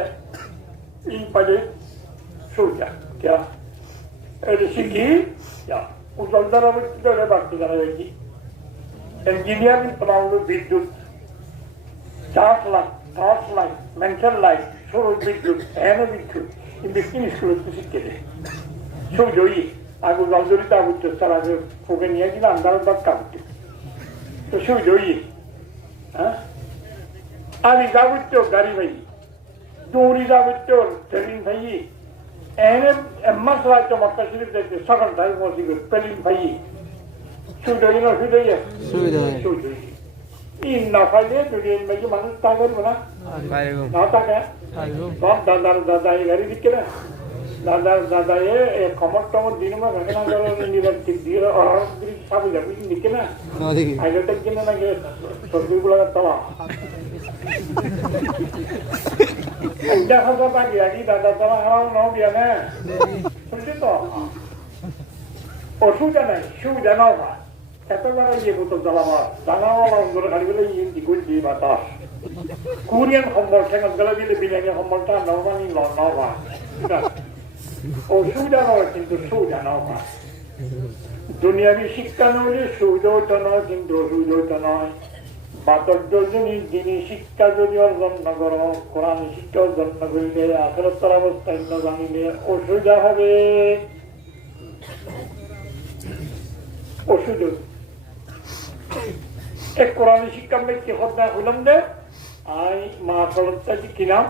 এই পাইলে সুবিধা क्या শিখি উজ্জ্বল দ্বারা বাড়তে জানা যায় ইঞ্জিনিয়ারিং পড়ানো বিদ্যুৎ চার্জ লাইন মেনশন লাইন সৌর বিদ্যুৎ এন বিদ্যুৎ ইন্ডাস্ট্রি স্কুল শিখতে দেয় সৌজয়ী আগে জলজরিত আবুদ্ধ তারা ফুকে নিয়ে গেলে আন্দার বাদ কাবুদ্ধ তো সৌজয়ী হ্যাঁ আমি যাবুদ্ধ গাড়ি ভাই দৌড়ি যাবুদ্ধ ট্রেনিং ভাই এনে মাসলা তো মক্কা শরীফ দেখতে সকাল টাইম মসজিদ পেলিন ভাই সুদই না সুদই ইন না ফাইলে দুদিন মেজি মানুষ তা করবো না না তাকে সব দাদা গাড়ি দিকে না দাদা এ খমর টমর দিন মা ঘটনা করে নিবার ঠিক দিয়ে সাবু যাবি দিকে না আগে তো কিনে না গে সবজি গুলো তাওয়া দেখা যাবে আগে দাদা তারা আমার নাও দিয়া না শুনছি তো অসুবিধা নাই সুবিধা নাও না এতবার ইয়ে বোতল জ্বালাবার জানাওয়ালা অন্ধরে গাড়ি বলে ইয়ে করছি বাতাস কোরিয়ান সম্বল সেখান গেলে দিলে বিরিয়ানি সম্বলটা নর্মালি নাও না অসুবিধা নয় কিন্তু সুবিধা নাও না দুনিয়াবি শিক্ষা নইলে সুবিধাটা নয় কিন্তু অসুবিধাটা নয় বাতর্জনী যিনি শিক্ষা যদি অর্জন না করো কোরআন শিক্ষা অর্জন না করিলে আখেরাতের অবস্থায় না জানিলে অসুবিধা হবে অসুবিধা এক কোরআন শিক্ষা ব্যক্তি হত্যা হইলাম দে আই মা ফলতা কি নাম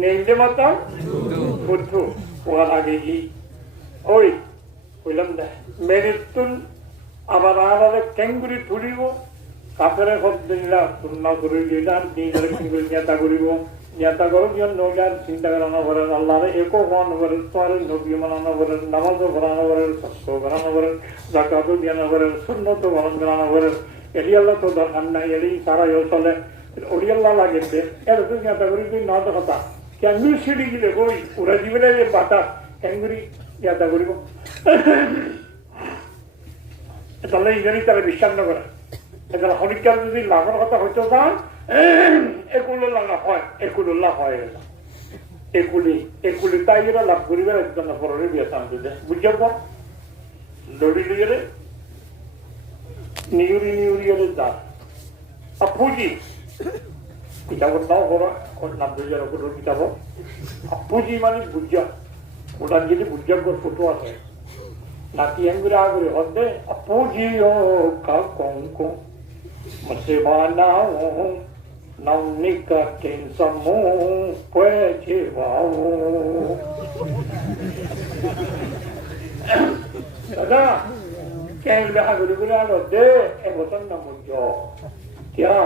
নেই দে মাতা বুদ্ধ ওয়ার আগে কি ওই হইলাম দে মেরিতুন আবার আর কেঙ্গুরি তুলিব কাপের দিলা তুলনা করে দিলাম দিনের কেঙ্গুরি নেতা করিব নেতা করো নৌজার চিন্তা করানো করেন আল্লাহর একো হন করেন তোমার নবী মানানো করেন নামাজও ভরানো করেন সত্য ভরানো করেন জাকাতও দিয়ানো করেন শূন্যত ভরণ করানো করেন এটি আল্লাহ তো দরকার নাই এটি সারাই চলে ওটি আল্লাহ লাগেছে এর তো নেতা করি তুই না তো কথা কেঙ্গুরি সিঁড়ি গিলে বই উড়া দিবে যে বাতাস কেঙ্গুরি নেতা করিব তাহলে ইংরেজি তারা বিশ্বাস না করে এখানে হরিকার যদি লাভের কথা হইতে চান একুলো লাগা হয় একুল্লাহ হয় একুলি তাই এরা লাভ করিবে একজন পরে বিয়ে শান্তি দেয় বুঝছেন তো লড়ি লিয়ে নিউরি যা পুঁজি কিতাব নাও করো নাম দুজন কিতাব পুঁজি মানে বুঝা ওটা যদি বুঝা ফটো আছে নাকি এমগুলো আগরে হতে পুঁজিও কাকঙ্কো মসে বানাও নৌনিকা টেনসমো পয়েছে বাও দাদা কেমগুলো আগরে হতে এবছর না বুঝো क्या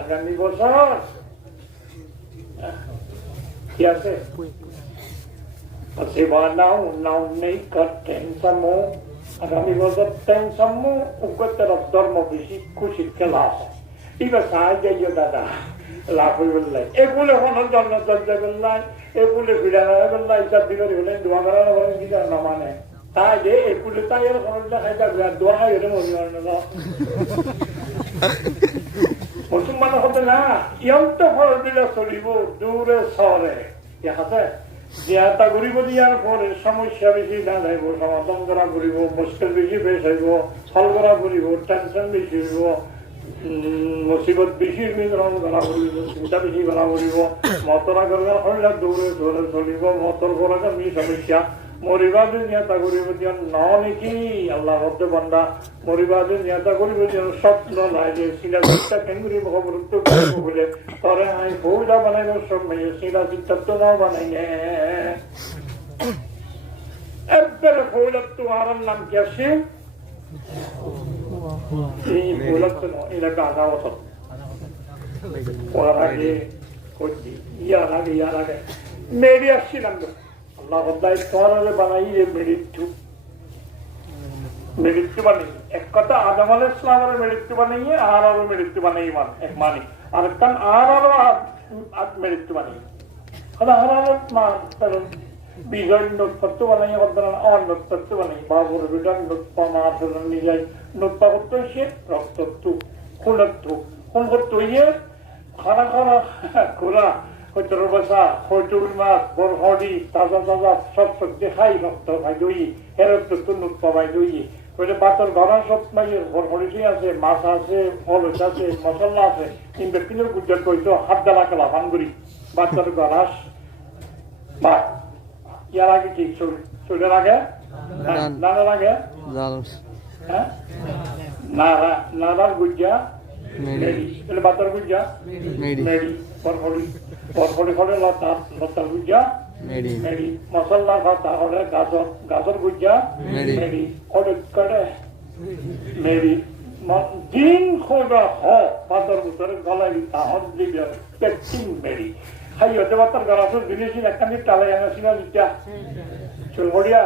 আগামী বছর কি আছে নাও নেই টেনশনমো আগামী বছর টেনশনমো উগ্রতার ধর্ম বেশি খুশি খেলা এবার সাহায্য দাদা লাভ হয়ে বললাই এগুলো কোনো জন্ম চর্চা করলাই এগুলো ফিরানো বললাই সব বিগড়ি হলে দোয়া করানো বলেন কি না মানে তাই যে এগুলো তাই এর কোনো খাই যাবে আর দোয়া খাই হলে মনে হয় না মুসলমান হবে না ইয়ন্ত ফল দিলে চলিব দূরে শহরে আছে জিয়াতা ঘুরিব দিয়ার পরে সমস্যা বেশি না যাইব সমাধান করা ঘুরিব মুশকিল বেশি বেশ হইব ফল করা ঘুরিব টেনশন বেশি হইব মুসিবত বেশি গ্রহণ করা ঘুরিব চিন্তা বেশি করা ঘুরিব মতরা করা হইলে দূরে দূরে চলিব মতর করা মি সমস্যা মরিবাদের নিয়াতা করিব যেন নাকি আল্লাহ হতে বান্দা মরিবাদের নিয়াতা করিব যেন স্বপ্ন নাই যে শিলা চিন্তা কেন্দ্রীয় মহাগুরুত্ব বলে তরে আমি বউটা বানাইব সব মেয়ে শিলা চিন্তা তো নাও বানাই একবারে ফৌলত আর নাম কি আছে এই ফৌলত এটা গাঁদা অসত ওর আগে ইয়ার আগে মেরি আসছিলাম আল্লাহ তোমার বানাই মৃত্যু বানাই এক কথা আদম আলাইহিস সালামের মৃত্যু বানাইয়ে আর আরো মৃত্যু বানাই এক মানি আর কান আর আরো মৃত্যু বানাই আর আরো বিজয় নৃত্য বানাই নৃত্য বানাই বাবুর বিধান নৃত্য মাধুর নিজয় নৃত্য করতে সে রক্ত খুলত্তু কোন করতে হইয়ে খানা খানা খোলা হয়তো বসা হয়তো মাছ বরহরি তাজা তাজা সব সবজি খাই রক্ত খাই দই এর রক্ত নৃত্য পাই দই ওইটা পাতর ঘর সব বরহরি আছে মাছ আছে ফল আছে মশলা আছে কিন্তু কিলোর গুজর কইতো হাত জ্বালা খেলা ভাঙ্গুরি বাচ্চার গলাস বা ইয়ার আগে কি চুলের আগে নানার আগে হ্যাঁ নারার গুজ্জা বাচ্চার গুজ্জা মেরি বরফলি হলে লতার গুজ্জা মেরি মশলা খাতা হলে গাজর গুজ্জা মেরি অনেক করে মেরি দিন খোঁজা হাতর ভিতরে গলায় তাহর দিবে পেটিং মেরি হাই হতে বাতার গাছ জিনিস একটা টালাই আনাছি না দিতা চল বড়িয়া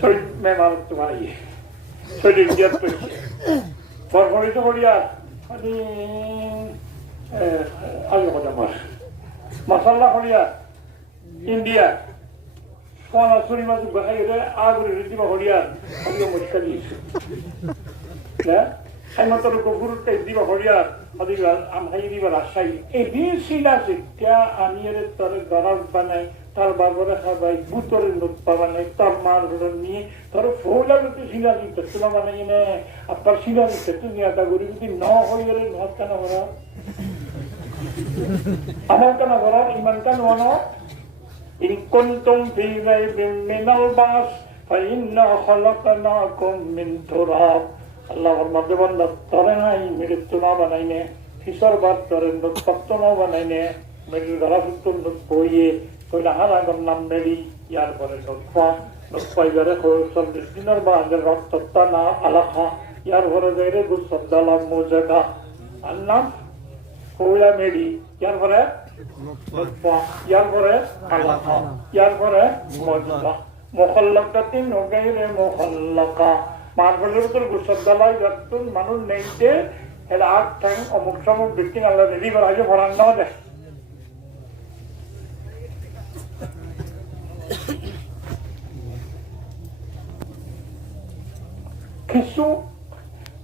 শরীর মেমার তোমার শরীর জিয়াত করছে বরফলি তো বড়িয়া মশলা হলিয়া ইন্ডিয়া সোনা চুরি মাছ বসাই গেলে আগরে দিব হলিয়ার মুশকিল সাইমতর গুরুত্ব দিব হলিয়ার আমি দিব রাজশাহী এই দিয়েছিলা শিক্ষা আমি তোর গরজ বানাই তার বাবরে খাবাই বুতরের নোটপা বানাই তার মার নিয়ে তোর ফৌলা তো শিলা দিতে তোলা বানাই নে আপনার শিলা দিতে তুমি একটা গরিব যদি ন হয়ে গেলে নদ কেন করা আমার কেন করার ইমান কেন বানো ইন কুনতুম ফি রাইবিন মিনাল বাস ফাইন্না খালাকনাকুম মিন তুরাব আল্লাহর মধ্যে বন্ধ তরে নাই মৃত্যু না বানাইনে ফিসর বাদ তরে নৃত্য না বানাইনে মেরির ধরা ফুটুন বইয়ে কইলা হারাগর নাম মেরি ইয়ার পরে নৃত্যাইবারে 40 দিনের বাদে রক্তটা না আলাখা ইয়ার পরে যাইরে গুসদ্দালাম মুজাকা আল্লাহ কইলা মেরি ইয়ার পরে ইয়ার পরে আলাখা ইয়ার পরে মুজাকা মুখাল্লাকাতিন ওগাইরে মুখাল্লাকা মারফলের ভিতর গুসদ্দালাই যতন মানুষ নেইতে এর আট ঠ্যাং অমুক সমুক ব্যক্তি আল্লাহ রেডি করা হয়েছে ভরান নাও দেয় কিছু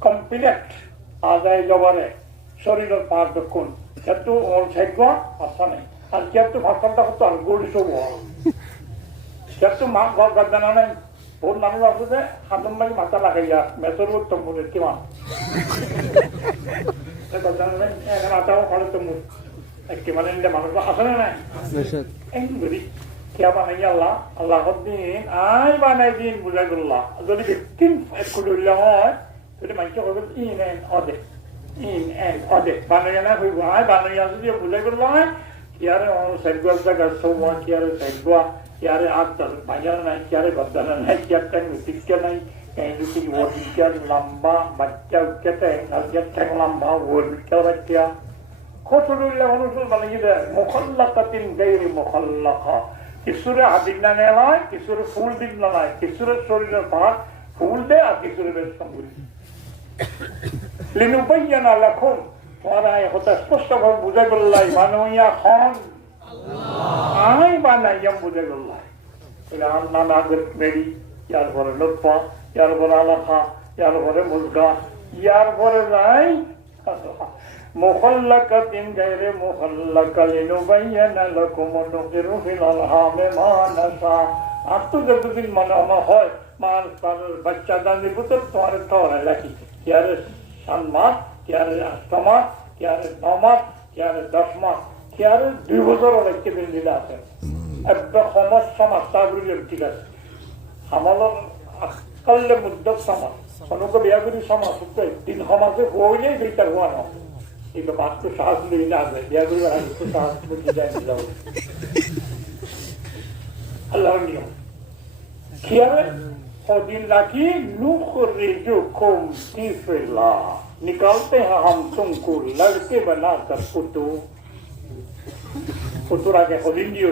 কমপ্লিট আদায় জবানে শরীরের পাঁচ দক্ষণ কিন্তু ওর ভাগ্য আশা নেই আর কিন্তু ভাষণটা হতো আর গড়ি সব কিন্তু মা ঘর গাদানা নাই বহুত মানুষ আছে যে হাতম মারি মাথা লাগাইয়া মেসর উত্তম মুখের কিমান মাথাও খড়ে তো মুখ একেবারে মানুষ আছে না নাই এই কিয়া বানাই আল্লাহ আল্লাহর দিন আই বানাই দিন বুঝাই করল্লাহ যদি ব্যক্তি একটু ধরলে হয় তাহলে মানুষ হবে ইন এন্ড অদে বানাইয়া না হইব আই বানাইয়া যদি বুঝাই করল্লাহ হয় কিয়ারে সাইডগুয়ার জায়গা সব কিয়ারে সাইডগুয়া কিয়ারে আত্মার বাজার নাই কিয়ারে বদানা নাই কিয়ার টাইম শিক্ষা নাই যদি ওর বিজ্ঞান লম্বা বাচ্চা উঠতে আর ঠ্যাং লম্বা ওর বিজ্ঞান বাচ্চা খসুরুল্লাহ অনুসুল মানে কি দেয় মুখাল্লাকাতিন গায়রি মুখাল্লাকা কিছুরে আদিন না নেয় কিছুরে ফুল দিন না নেয় কিছুরে শরীরের পাক ফুল দেয় আর কিছুরে বেশম করি লিনুবাইয়ানা লাকুম তোমারা কথা স্পষ্টভাবে বুঝাই বললাই মানইয়া খান আই বানাইয়াম বুঝাই বললাই এটা নাম আগের মেরি ইয়ার পরে লোপ্পা ইয়ার পরে আলাখা ইয়ার পরে মুলকা ইয়ার পরে নাই মুখাল্লাকাতিন গায়রি মুখাল্লাকা লিনুবাইয়ানা লাকুম ওয়া নুকিরু ফিল আরহামি মা নাশা আর তো যতদিন মনে হয় মার তার বাচ্চা দানি পুত্র তোমার তোরা রাখি ইয়ার 7 মাস ইয়ার 8 মাস ইয়ার 9 মাস ইয়ার 10 মাস ইয়ার 2 বছর অনেককে দিন দিলে আছে একদম সমাজ তাবরিলের ঠিক আছে আমাদের আকাল্লে মুদ্দত সমাজ কোনোকে বিয়া করি সমাজ দিন সমাজে হইলেই বেটার হওয়া না এটা মাত্র সাহস নিয়ে না যায় বিয়া করি আর একটু সাহস ডিজাইন দিলাম আল্লাহর নিয়ম কিয়ারে दिन राखी नुखरिजुकुम तिफला निकालते हैं हम तुमको लड़के बनाकर पुतुरा के होलिंडियो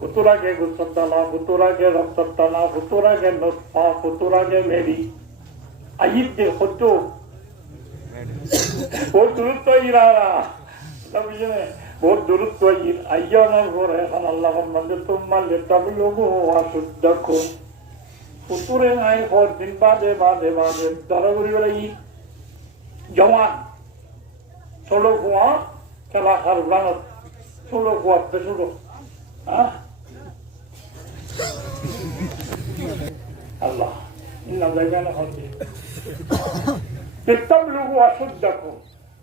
पुतुरा के गुस्सतला पुतुरा के रक्ततला पुतुरा के नुत्फा पुतुरा के मेरी अयिद दे खुतो बहुत दुरुस्त इरादा तब ये बहुत दुरुस्त अय्या न हो रहे हैं अल्लाह मंद तुम मल तब लोगों वासुद्दकुम পুতুরে নাই পর দিন বাদে দরগুড়ি বেড়াই জওয়ান ষোলো কুয়া খেলা খার বানত ষোলো কুয়া পেছুলো আল্লাহ ইন্না জায়গা না হচ্ছে তেতাম লোক আসুদ দেখো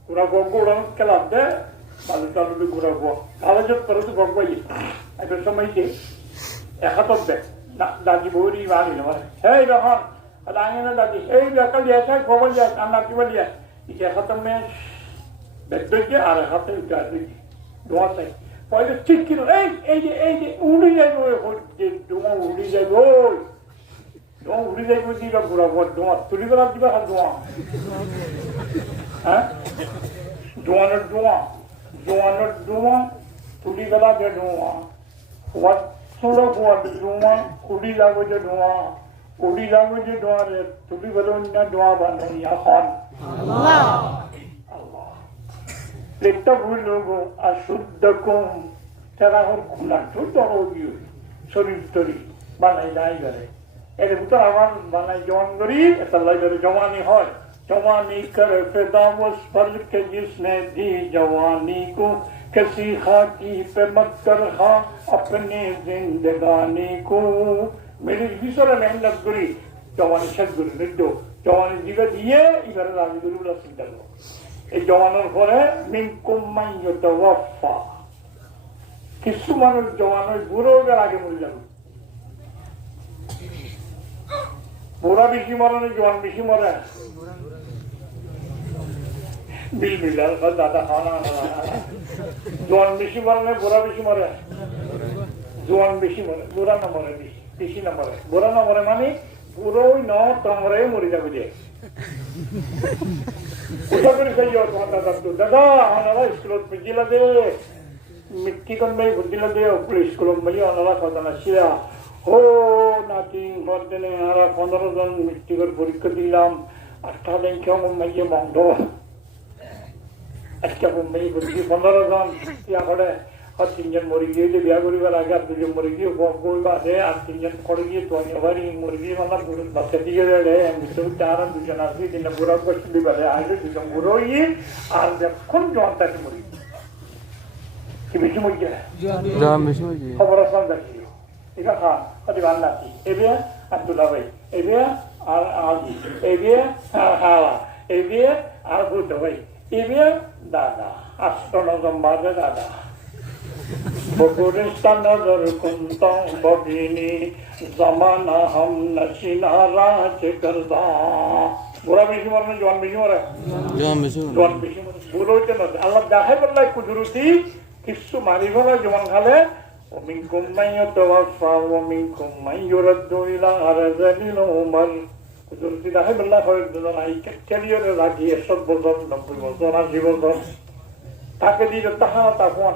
ঘুরা গড় খেলা দে বালু টালু ঘুরা গোয়া আলোচক করে তো গড়বাই একটা সময় যে একাত্তর দেয় দাদি বৌরি বাড়ি নয় এই যখন দাঁড়িয়ে দাদি এই বেকাল দিয়েছে খবর দিয়ে রান্না কি বলিয়া ইচ্ছে খাতাম মেয়ে বেদকে আর হাতে ধোঁয়া চাই পয়সা ঠিক কিলো এই যে উড়ি যাইব ধোঁয়া উড়ি যাইব ধোঁয়া উড়ি যাইব দিবা ঘুরাবো ধোঁয়া তুলি বেলা দিবা ধোঁয়া হ্যাঁ জোয়ানের ধোঁয়া তুলি বেলা যে ধোঁয়া ষোলো কুয়া ধোঁয়া উড়ি যাবো যে ধোঁয়া রে তুলি বেলা অন্য ধোঁয়া বানাই এখন একটা ভুল লোক আর শুদ্ধ কম তারা এখন খুলা শুদ্ধ হোক শরীর তরি বানাই নাই করে এর ভিতর আমার বানাই জওয়ান করি একটা লাগে জওয়ানি হয় जवानी कर फिदा उस पल के जिसने दी जवानी को किसी खाकी पे मत कर खा अपने जिंदगानी को मेरी विसरा नहीं लग गई जवानी शक गुरु निड्डो जवानी जीवा दिए इधर राजी गुरु ला सिंदर लो ये जवानों को है मिनकुम मैं युतवफ़ा किसु मानो जवानों बुरो अगर आगे मुड़ जाओ बुरा बिशी मरो नहीं जवान बिशी मरो है बिल मिला बस दादा खाना जवान बेशी मरे बुरा बेशी मरे जवान बेशी मरे बुरा न मरे बेशी न मरे बुरा न मरे माने बुरो न तमरे मरि जाबे दे उठा कर कहियो दादा आनाला स्कूल में जिला दे मिट्टी कन में बुद्धिला दे पुलिस स्कूल में आनाला खतना शिया हो नाती बर्दने आरा 15 জন मिट्टी कर परीक्षा दिलाम 18 दिन क्यों मैं बंदो আজকে মুম্বাই বুদ্ধি 15 জন ইয়া করে আর 3 জন মরে গিয়ে যে বিয়া করিবার আগে আর 2 জন মরে গিয়ে বই বাদে আর 3 জন পড়ে গিয়ে তো এবারে মরে গিয়ে মানে পুরো বাচ্চা দিয়ে রে আমি তো চার 2 জন আসবে দিন বুড়া করতে পারে আগে 2 জন বুড়োই আর যখন জনতাকে মরে কি বেশি মরে যায় বেশি মরে যায় খবর আসল দেখি এটা খান প্রতিবাদ নাকি এবে আব্দুল্লাহ ভাই এবে আর আজি এবে হাওয়া এবে আর বুদ্ধ ভাই এবে দাদা আষ্টনজম বাজে দাদা বগুরিস্তান নজর কুন্তং ববিনী জমানা হাম নশিনা রাজ করদা বুড়া বেশি মরে না জোয়ান বেশি মরে জোয়ান বেশি মরে বুড়ো হইতে না আল্লাহ দেখাই বললাই কুদরতি কিছু মারি ফেলা জমান খালে ومنكم من يتوفى ومنكم من يرد إلى أرذل العمر কুদরতি দেখাই বললাই হয় দুজন আই ক্যারিয়ারে লাগিয়ে 100 বছর 90 বছর 80 বছর তাকে দিল তাহা তখন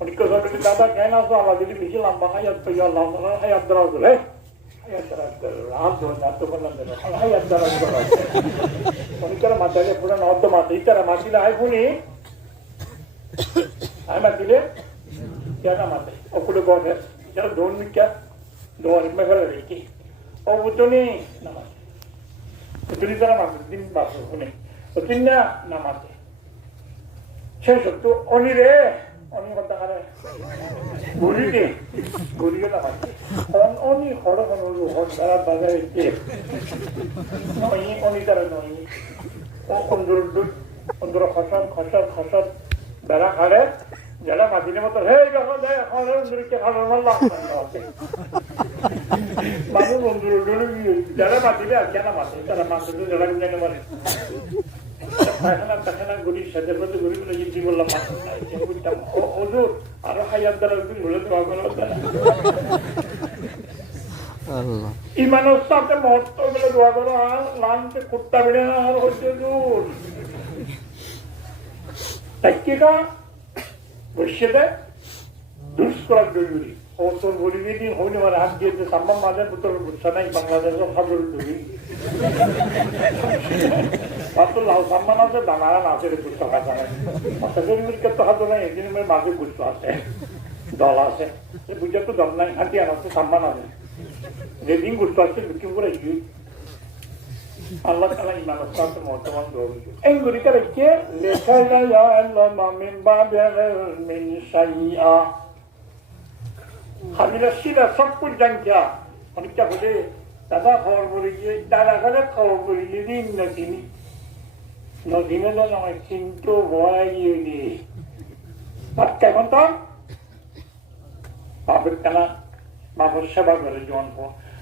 উনি কথা দাদা কেন আসো আল্লাহ যদি বেশি লম্বা হায়াত তো আল্লাহ হায়াত দ্বারা ধরে হায়াত দ্বারা হাত ধরে না তো বললাম হায়াত দ্বারা ধরে উনি করে মাথায় পুরো নর্দ মাথা ইতারা মাতিলে আই শুনি আই মাতিলে কেন মাথায় অপুরে গড়ে যারা দৌড় মিকা দৌড় মেঘালে রেখে ও বুঝনি নামাজ বুঝলি তারা মাতে দিন বাসো শুনে ও তিন না নামাজে শেষ তো অনি রে অনি কথা কারে ঘুরি রে ঘুরিয়ে নামাজে অনি হড় হনু হড় তারা বাজারে নই অনি তারা নই ও অন্দর খসর বেড়া খাড়ে যারা মাদিনের মতো হে যখন যায় এখন অন্দরকে খাড়ার মাল্লা মানুষ বন্ধুর যারা মাতিলে আর কেন মাতে তারা মাতে যারা জানে মানে পায়খানা গরিব সাথে প্রতি গরিবগুলো জিজ্ঞি বললাম বুঝতাম ওজোর আরো হাইয়ার দ্বারা বলে দেওয়া গেল ইমানের সাথে মহত্ব বলে দোয়া করো আর লানতে কুত্তা বেড়ে না আর হচ্ছে জোর তাই কি কা বসে দেয় দুষ করার জরুরি ও তোর বলিবি দিন হইলে আমার হাত দিয়েছে সাম্বাম মাঝে তোর বুঝছা নাই বাংলাদেশের হাজর জরুরি মাত্র লাল সাম্মান আছে দানারা নাচের বুঝতে পারছে না অর্থাৎ তো হাজর নাই এদিন মাঝে বুঝতে আছে দল আছে বুঝে তো দল নাই হাতি আনাচ্ছে সাম্মান আছে যেদিন বুঝতে পারছে বিক্রি করে Allah Taala iman ustaz muhtaram doğru. En gurika রেখে লেখা ইয়া আল্লাহ মিন বাদিল মিন শাইআ হাবিলা শিলা সবপুর জানকিয়া অনেকটা বলে দাদা খবর বলে গিয়ে দাদা ঘরে খবর বলে গিয়ে দিন নদীনে নয় কিন্তু ভয় গিয়ে কেমন তো বাবুর কেনা বাবুর সেবা করে জীবন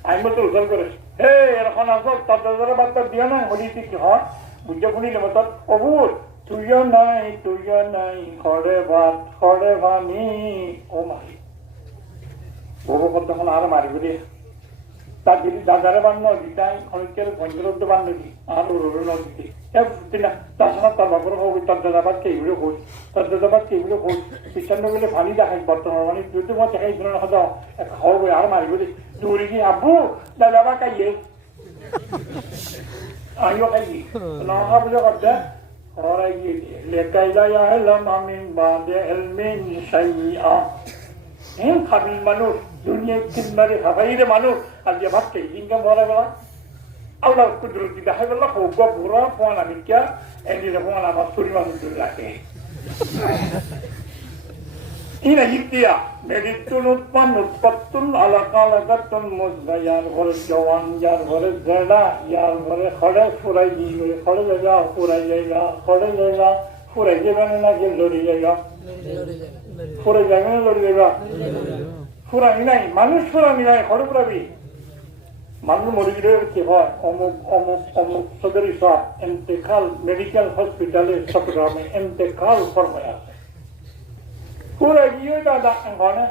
আমি মতো উজ্জ্বল করে হে এরকম আসো তার বার্তা দিও না হলি কি হয় বুঝে শুনিলে মতো অবুর তুইও নাই খড়ে ভাত খড়ে ভানি ও মারি বহু তখন আর মারিব রে তার যদি দাদারে বান্ন দিতাই অনেকের পঞ্চরব্দ বান্ন দি আর ওর নদীতে তাছাড়া তার বাবুর হোক তার দাদাবাদ কেইগুলো হোক তার দাদাবাদ কেইগুলো হোক পিছান্ন গেলে পানি দেখাই বর্তমান মানে দুটো মত দেখাই দিল না খাওয়াবো আর মারিব রে দৌড়ি গিয়ে আব্বু দাদাবা খাইয়ে আমিও খাইয়ে না খাবো করতে হরাই গিয়ে লেখাইলা এলাম আমি বাদে এলমিন শাইআ খাবিল মানুষ দুনিয়া কিনবারে হাবাইরে মানুষ আর যে ভাবছে ইনকাম ভরা গেলা আল্লাহ কুদরতি দেখাই গেল হোক ভরা ফোন আমি কে এদিকে ফোন আমার পরিমাণ লাগে ইনা ইতিয়া মেডিতুন উৎপত্তুন আলাকালাকাতুন মুজগায়ার ঘরে জওয়ান যার ঘরে গড়া ইয়ার ঘরে খড়ে ফুরাই দিয়ে খড়ে জায়গা ফুরাই জায়গা খড়ে জায়গা ফুরাই যাবে না যে লড়ি জায়গা ফুরাই যাবে না লড়ি জায়গা ফুরামি নাই মানুষ ফুরামি নাই খড়ে ফুরাবি মানুষ মরে গেলে কি হয় অমুক অমুক অমুক সদরি সব এন্তেকাল মেডিকেল হসপিটালে চট্টগ্রামে এন্তেকাল ফরমায় আছে पूरा ये दादा अंगाने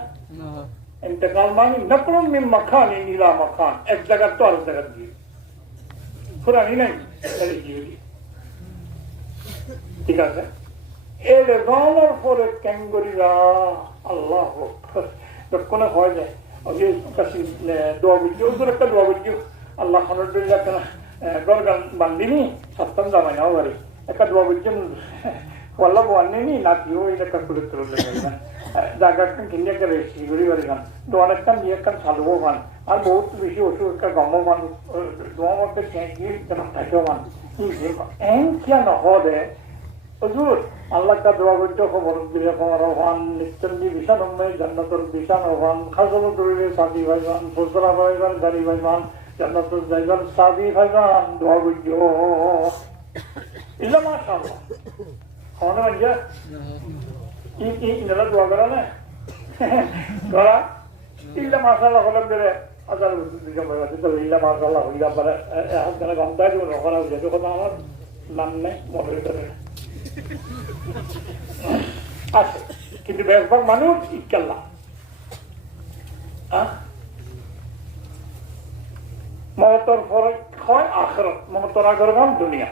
इंतकाल मानी नकलों में मकान नीला मकान एक जगह तो अलग जगह दी पूरा नहीं चले जीवी ठीक है ये लेगानर फॉर कैंगोरीला अल्लाह हो तो कौन हो जाए और ये किसी दो वीडियो उधर का दो वीडियो अल्लाह खानों पे जाकर गौरगन बंदिनी सप्तम जामा ना वाली एक दो video wallah buanne ni natio ida kan kulit terus lagi jaga kan kinja ke resi guri bari kan doa kan dia kan salvo kan আর বহুত বেশি ওষুধ একটা গম মান দোয়া মধ্যে কি যেন থাকে মান এন কি না হবে হুজুর আল্লাহ কা দোয়া করতে খবর দিলে খবর হন নিত্যন্দি বিশানমে জান্নাতুল বিশান হন খাজল দরিলে সাদি ভাইজান ফজরা ভাইজান দারি ভাইজান জান্নাতুল জায়গার সাদি ভাইজান দোয়া করতে ইল্লা মাশাআল্লাহ होने बन गया इनला दुआ करा ना करा इल्ला माशाल्लाह होलम दे अगर दिजो बगा तो इल्ला माशाल्लाह होइला पर हाथ kana गमता जो नखरा हो जाए तो আমার নাম নাই মডারেটর আছে কিন্তু বেশিরভাগ মানুষ ইক্কাল্লাহ মওতর ফরক হয় আখিরাত মওতর আগরগাম দুনিয়া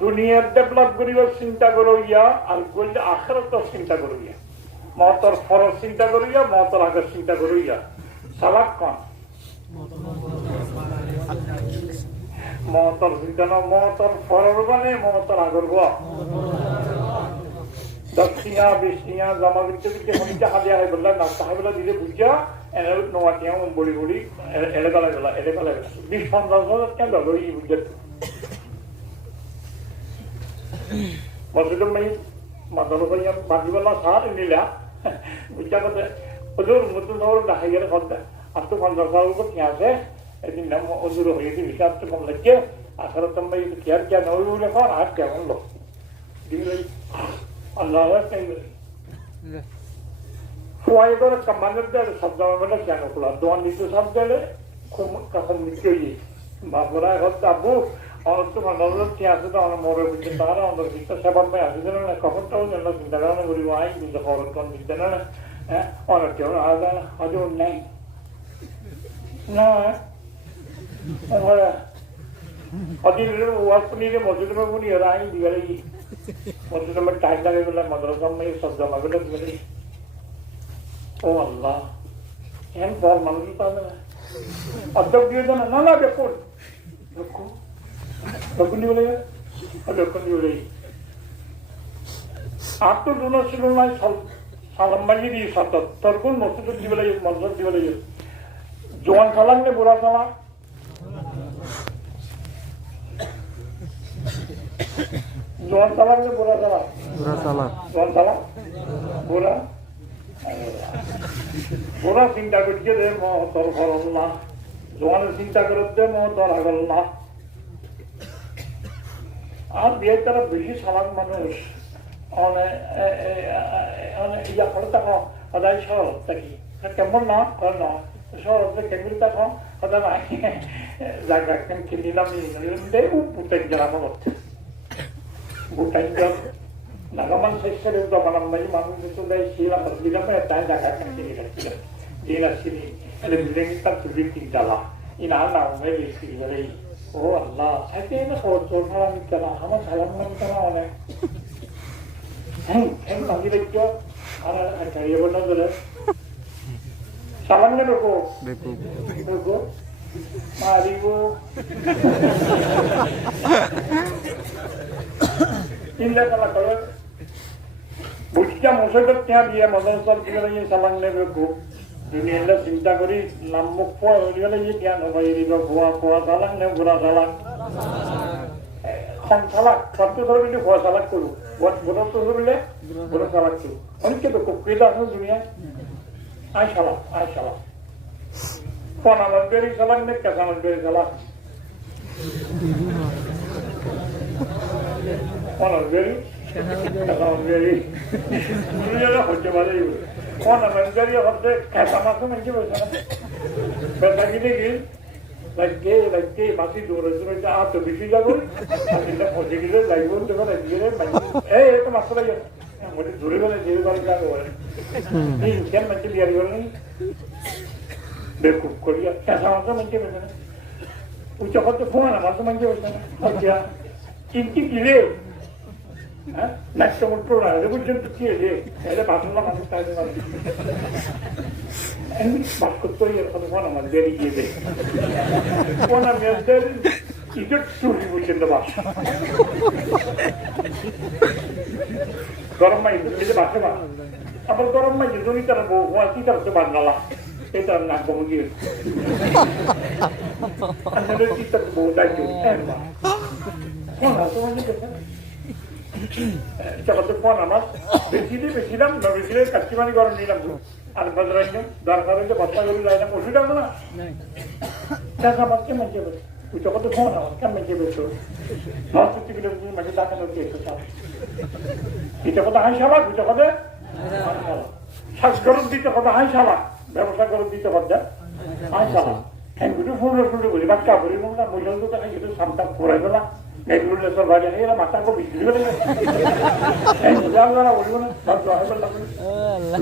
দুনিয়ার ডেভেলপ করিবার চিন্তা করিয়া আর বললে আখেরাত চিন্তা করিয়া মহতর ফরজ চিন্তা করিয়া মহতর আগের চিন্তা করিয়া সালাক কন মহতর চিন্তা না মহতর ফরজ মানে মহতর আগর গো 10 টিয়া 20 টিয়া জমা দিতে দিতে হনিটা হাদিয়া হয় বললা না সাহেবলা দিলে বুঝা এর নোয়া টিয়া বড়ি বড়ি এলাকা 20-50 কেন লই বুঝা মসজিদ में মাদ্রাসা yang বাকিবেলা সার নিলা বুঝা কথা ওদের মতন ধর ডাহাইয়ের কথা আর তো 50 সাল উপর কি আছে এদিন নাম ওদের হয়েছে হিসাব তো কম লাগে আসলে তুমি কি আর কি নয় বলে কোন আর কেমন লোক দিলে আল্লাহ তাই ফুয়াইদর কমান্ডার দে শব্দ মানে কেন কলা দোয়ান দিতে শব্দ দে খুব কখন মিটই বাবরা হচ্ছে আবু আর তো নজর কি আছে তো আমার মরে বুঝতে তারা আমাদের চিন্তা সেবা মে আছে না কখনটাও যেন চিন্তা না করি আই কিন্তু খবর কোন দিতে না হ্যাঁ অনেক কেউ আদা আজ নাই না অদিনের ওয়াসপুনিরে মসজিদে বনি রাই দিগাই মসজিদে में टाइम लगेगा मदरसा में सब जमा कर दिए ओ अल्लाह हम फॉर मांगता है अब तक दिए तो ना ना देखो देखो देखो नहीं बोलेगा अब देखो नहीं बोलेगी आप तो दोनों शुरू में सालम बनी दी साथ तरकुन मस्जिद दी बोलेगी मस्जिद दी बोलेगी जवान सालम ने बुरा साला জোয়ান সালাম নে বুড়া সালাম জোয়ান সালাম বুড়া চিন্তা করছে রে মহতর ফরল্লাহ জোয়ানের চিন্তা করতে মহতর আগল্লাহ আর বিয়ের তারা বেশি সালাম মানুষ ইয়া করে থাকো সদায় শহর থাকি কেমন না করে না শহর কেমন থাকো সদায় নাই জায়গা কিনলাম পুতেক জেলা মত bukan nagaman sesuatu itu malam ini malam itu dari sila berbeda mereka jangan kan sini kan dia lah sini ada bilang kita tujuh tinggal lah ini anak mereka sini dari oh Allah saya ini kotor salam kita lah sama salam kita lah oleh lagi lagi ada kaya benar benar salamnya dulu mari bu চিন্তা করা করে বুঝটা মুসলমান ત્યાં দিয়ে মদরসা দিয়ে সালাম নেবে খুব দুনিয়াটা চিন্তা করি নাম মুখ পড়ে গেলে যে জ্ঞান হবে দিব ভুয়া ভুয়া সালাম নে বুড়া সালাম খন সালাক সবচেয়ে ধরে যদি ভুয়া সালাক করু বুড়া তো ধরলে বুড়া সালাক করু অনেকে তো খুব কেদা আছে দুনিয়ায় আয় সালাম কোন আমার বেরি সালাম নে কেসা আমার বেরি সালাম কোন বেরি বেরি দুনিয়াটা হচ্ছে ভালোই কোন আমার বেরি হচ্ছে কেসা মাসে মানে বলছে না বেটা কি দেখি লাগে বাসি দৌড়ে দৌড়ে আর তো বেশি যাবো আর এটা পৌঁছে গেলে লাগবো তখন গেলে এই তো মাসে লাগে মোটে দূরে গেলে যে বাড়ি যাবো এই কেন মানে লিয়ারি গেল বেকুব করিয়া কেসা মাসে মানে বলছে না উচ্চ করতে ফোন আমার তো মানে বলছে না হচ্ছে চিন্তি কিলে নাচটা মোট প্রণালী পর্যন্ত কি আছে এটা বাসন মানুষ তাই বাস করতে এরকম ফোন আমার বেরিয়ে গিয়ে দেয় ফোন আমি ইজট চুরি পর্যন্ত বাস গরম মাই ইজট বাসে বাস আবার গরম মাই যদি তারা বউ কি তার তো বাংলা এটা নাক বমু গিয়ে আমাদের কি তার বউ দায়িত্ব ফোন আছে মানে জগতে ফোন আমার বেশিলাম না বেশিলে কাস্টিমানি গরম নিলাম আর বাজারান্য দরকার হলে বস্তা করে যাইলাম ওষুধ আছে না দেখা পাচ্ছে মাঝে বলে ওই জগতে ফোন আমার কেমন মাঝে বলছো 9 কিলোমিটার মাঝে দেখানো কি এটা কথা হাই সালাক ওই জগতে শ্বাস গরম দিতে কথা হাই সালাক ব্যবসা গরম দিতে কথা হাই সালাক হ্যাঁ দুটো ফোন বলি বাচ্চা বলি না মহিলা তো দেখা যেটা সামটা পড়ে গেলা এগুলো সব বাইরে এরা মাথাকে বিক্রি করে বলবো না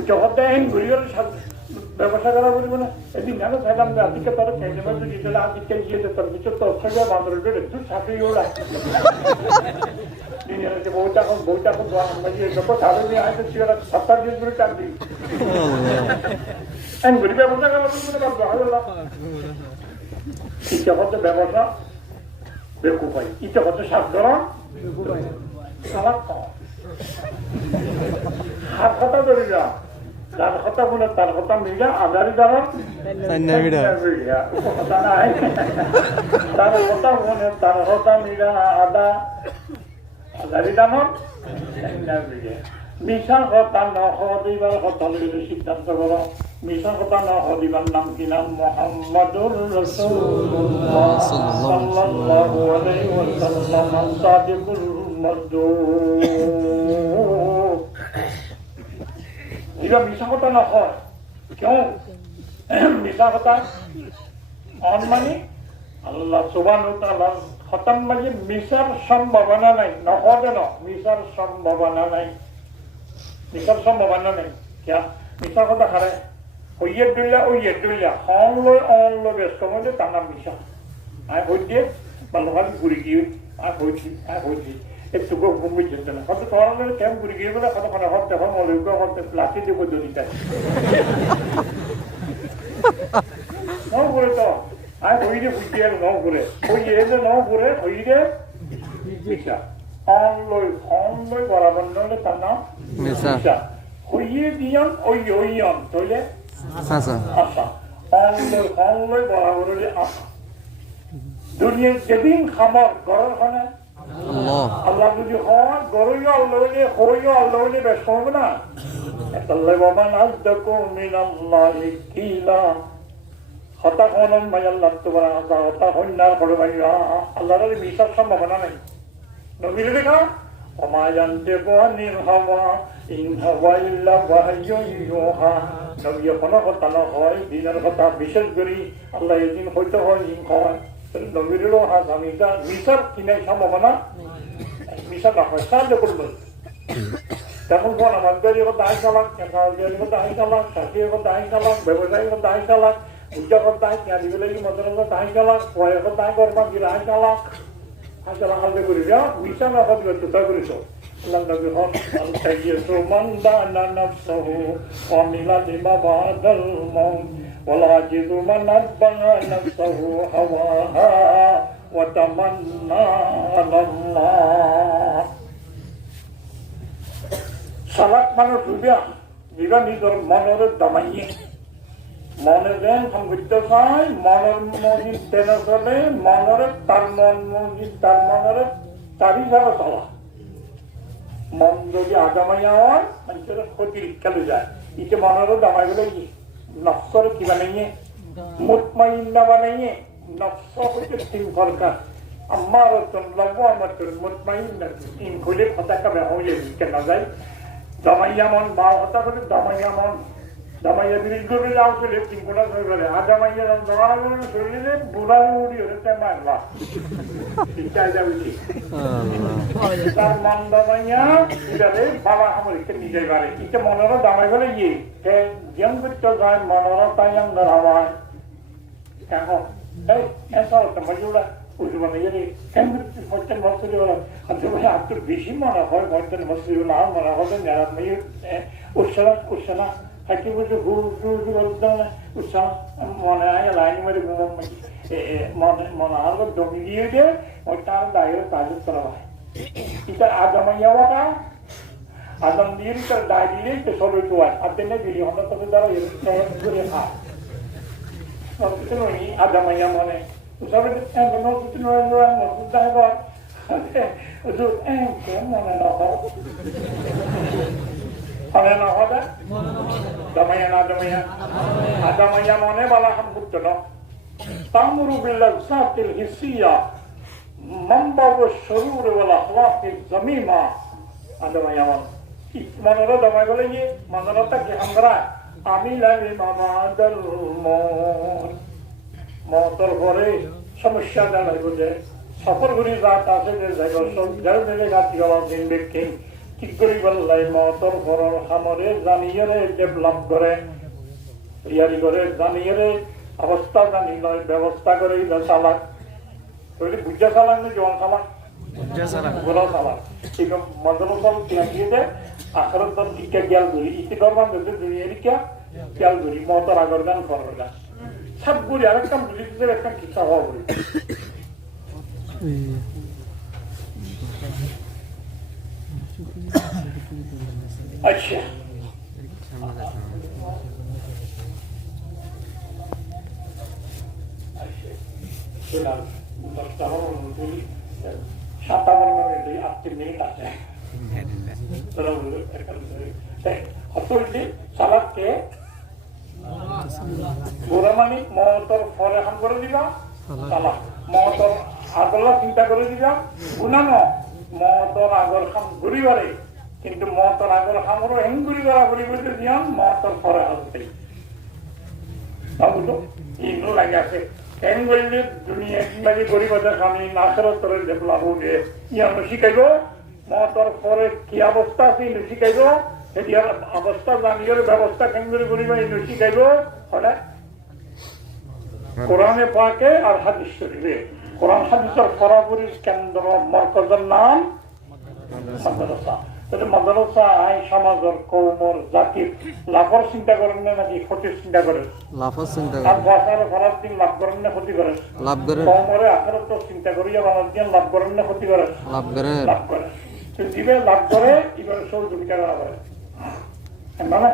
জগতে ঘুরি গেলে ব্যবসা করা বলবো না এদিন জানো থাকলাম যে আজকে তোর খেয়ে মধ্যে দিতে আজকে গিয়ে তোর কিছু তোর সঙ্গে বান্দর বেড়ে তুই ছাপি ওরা বইটা এখন যত ছাড়ে নিয়ে আসে তুই ওরা 70 দিন ধরে টান দিই আমি বলি ব্যবসা করা বলবো না ইচ্ছা হচ্ছে ব্যবসা বেকুপাই ইচ্ছা হচ্ছে সাধারণ সালাদ খাওয়া হার কথা ধরে যা যার কথা বলে তার কথা মিলা আধারি দ্বারা কথা নাই তার কথা বলে তার কথা মিলা আদা আধারি দামন মিশা কথা দিবার কথা লইলে সিদ্ধান্ত করো মিশা কথা দিবার নাম কি নাম মুহাম্মাদুর রাসূলুল্লাহ সাল্লাল্লাহু আলাইহি ওয়াসাল্লাম সাদিকুল মাসদুক এটা মিশা কথা না হয় কেউ মিশা কথা অনমানি আল্লাহ সুবহানাহু ওয়া তাআলা খতম মাঝে মিশার সম্ভাবনা নাই নহবে না মিশার সম্ভাবনা নাই মিশার সম্ভাবনা নেই क्या মিশা কথা খারে ওইয়ে দুইলা অন লই ব্যস্ত মধ্যে তার নাম মিশা আয় হইতে ভালোভাবে ঘুরে গিয়ে আর হইছি একটু ঘুমিয়ে যেত না হয়তো তোমার কেমন ঘুরে গিয়ে বলে কতক্ষণ হতে হয় মৌলিক হতে লাঠি দেবো দড়িটা নাও করে তো আয় হইরে বুঝতে আর নাও করে হইয়ে এলে নাও করে হইরে মিশা অন লই বরাবর নলে তার নাম মিশা হইয়ে দিয়ন ওইয়ন তইলে আশা অন লই বরাবর আশা দুনিয়ার যেদিন খামার ঘরের খানে আল্লাহ যদি হয় গরুইও আল্লাহ হইলে হইও আল্লাহ হইলে বেশ হবে না আল্লাহ ওমান আযদাকু মিনাল্লাহি কিলা হতা কোন ভাই আল্লাহ তোমার আশা হতা হইনার বড় ভাই আল্লাহর বিশ্বাস সম্ভাবনা নাই নবীরে দেখা ওমা ইয়ানতিকু আনিল হাওয়া ইন হুয়া ইল্লা ওয়াহয়ুন ইউহা নবী কোনো কথা না হয় দিনের কথা বিশেষ করে আল্লাহ এদিন হইতে হয় ইন হয় নবীরও আসামিটা মিশার কিনে সম্ভাবনা মিশা না হয় সাহায্য করবে তেমন কোন আমার গাড়ি কথা আই চালাক গাড়ি কথা আই চালাক চাকরির কথা আই চালাক ব্যবসায়ীর কথা আই চালাক উদ্যোগ কথা আই কেন দিবে মন্ত্রের কথা আই চালাক পয়ের কথা আই করবা গিয়ে আই চালাক হালকা করি যা মিশা না কথা তুতা করিস আল্লাহ নবী হন আল-তাইয়্যিবু মান দানা নাফসাহু ওয়া মিলা লিমা বাদাল মাউত والعاجز من أتبع نفسه هواها وتمنى على الله সালাত মানুষ দিবা নিজের মনের দামাইয়ে মনে যেন সংগীত চাই মনের মজিদ তেনে চলে মনের তার মন মজিদ তার মনের তারই যাবে চলা মন যদি আগামাইয়া হয় মানুষের ক্ষতির খেলে যায় ইতে মনেরও দামাই গেলে নফসর কি বানাইয়ে মুতমাইন্না বানাইয়ে নফস হচ্ছে তিন প্রকার আমারাতুন লাওয়ামাতুন মুতমাইন্না তিন খুলে কথা কবে হয়ে কেন যায় দামাইয়া মন মা হতা করে দামাইয়া বিরিজ করে যাও চলে তিন কোটা হয়ে গেলে আদামাইয়া দামাইয়া শরীরে বুড়াউড়ি হতে মারলা চিন্তা যাবে কি তার মন দামাইয়া এটারে বাবা আমাকে নিজে বারে এটা মনের দামাই গেলে ইয়ে জ্ঞান করতে যায় মনের তাই আঙ্গার হওয়ায় এখন এই এসা হতে মজুরা উঠবে এর কেন হচ্ছে মসজিদে ওরা আর তো বেশি মনে হয় বর্তমানে মসজিদে না মনে হবে যারা মেয়ে উৎসাহ হাকি বলছে উৎসাহ মনে হয় লাইন মেরে মনে আরো জমি দিয়ে দিয়ে ওই তার দায়ের কাজ করা হয় এটা আগামাইয়াওয়াটা আদম দিয়ে তার দায় দিলেই তো সবই তো হয় আর তেমনি দিলি আমরা তাদের দ্বারা করে খায় আগামাইয়া মনে সবাই মসজিদ দেখাবার মনে না হবে না হবে দামাইয়া না দামাইয়া আদামাইয়া মনে বলা হাম বুঝতো না তামরু বিল্লাযাতিল হিসিয়া মানবাউ শুরুর ওয়াল আখলাকিল জামিমা আদামাইয়া মনের দামাই বলে কি মনরটা কি আমরা আমি লাগে মামাদাল মতর পরে সমস্যা দাঁড়ায় বুঝে সফর ঘুরি রাত আছে যে যার মেলে গাছ গলা দিন ব্যক্তি ঠিক করি বললাই মতর পর খামরে জানিয়ে ডেভেলপ করে ইয়ারি করে জানিয়ে রে অবস্থা জানি নয় ব্যবস্থা করে চালাক বুঝা চালাক না জোয়ান চালাক গোলা চালাক ঠিক মদনসল লাগিয়ে দেয় আখরত টিকা গেল ধরি ইতি করবান দুনিয়া রিকা গেল ধরি মতর আগর গান করার গান সব গুলি আরেকটা বুঝিতে একটা কিসা হওয়া বলি আচ্ছা সালাদকে গোরামানি মহতর ফলে হাম করে দিবা সালাদ মহতর আগলা চিন্তা করে দিবা গুনানো মহতর আগর খাম ঘুরিবারে কিন্তু মহতর আগর খামরও হেং ঘুরিবারা ঘুরিবারে দিয়াম মহতর ফলে হাতে বুঝলো এইগুলো লাগে আছে হেং বললে দুনিয়া লাগে গরিবাদের স্বামী নাচের তরে ডেভেলপ হয়ে ইয়ার শিখাইব মহতর পরে কি অবস্থা আছে ইনু শিখাইব সেটি অবস্থা জানিয়ে ব্যবস্থা কেন্দ্রে করিবা ইনু শিখাইব হলে কোরআনে পাকে আর হাদিস শরীফে কোরআন হাদিসের সরাসরি কেন্দ্র মরকজের নাম মাদ্রাসা তাহলে মাদ্রাসা আই সমাজের কৌমর জাতির লাভর চিন্তা করেন না নাকি ক্ষতির চিন্তা করেন লাভর চিন্তা আর বছরে খরচ দিন লাভ করেন না ক্ষতি করেন লাভ করে কৌমরে আখেরত তো চিন্তা করিয়া বানার দিন লাভ করেন না ক্ষতি করেন লাভ করে লাভ করে দিবে লাভ করে এবারে সহযোগিতা করা হয় মানে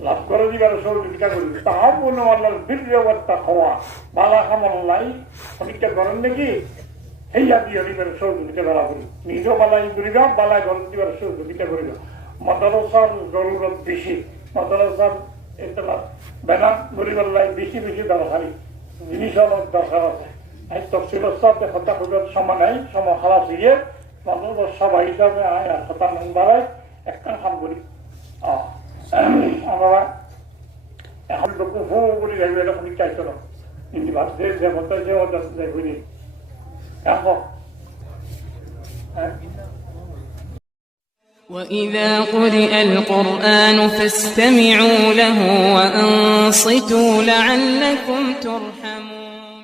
লাভ করে দিবার সহযোগিতা করবে তাহাও পূর্ণ আল্লাহর বীর্যবত্তা হওয়া বালা কামল নাই অনেকটা করেন নাকি হেয়া দিয়ে দিবার সহযোগিতা করা করি নিজেও বালাই করিব বালাই ঘর দিবার সহযোগিতা করিব মাদ্রাসার জরুরত বেশি মাদ্রাসার এটা বেনাম করিবার লাই বেশি বেশি দরকারি জিনিস অলপ দরকার আছে তফসিলের সাথে হত্যা করার সময় নাই সময় খারাপ দিয়ে মানুষ সবাই হিসাবে আয় আর হত্যা নাম্বারায় একটা কাম করি আমরা এখন লোক হো বলি যাইবে এরকম চাইছিল কিন্তু ভাবছে যে মতো যে যাইবি এখন وإذا قرئ القرآن فاستمعوا له وأنصتوا لعلكم ترحمون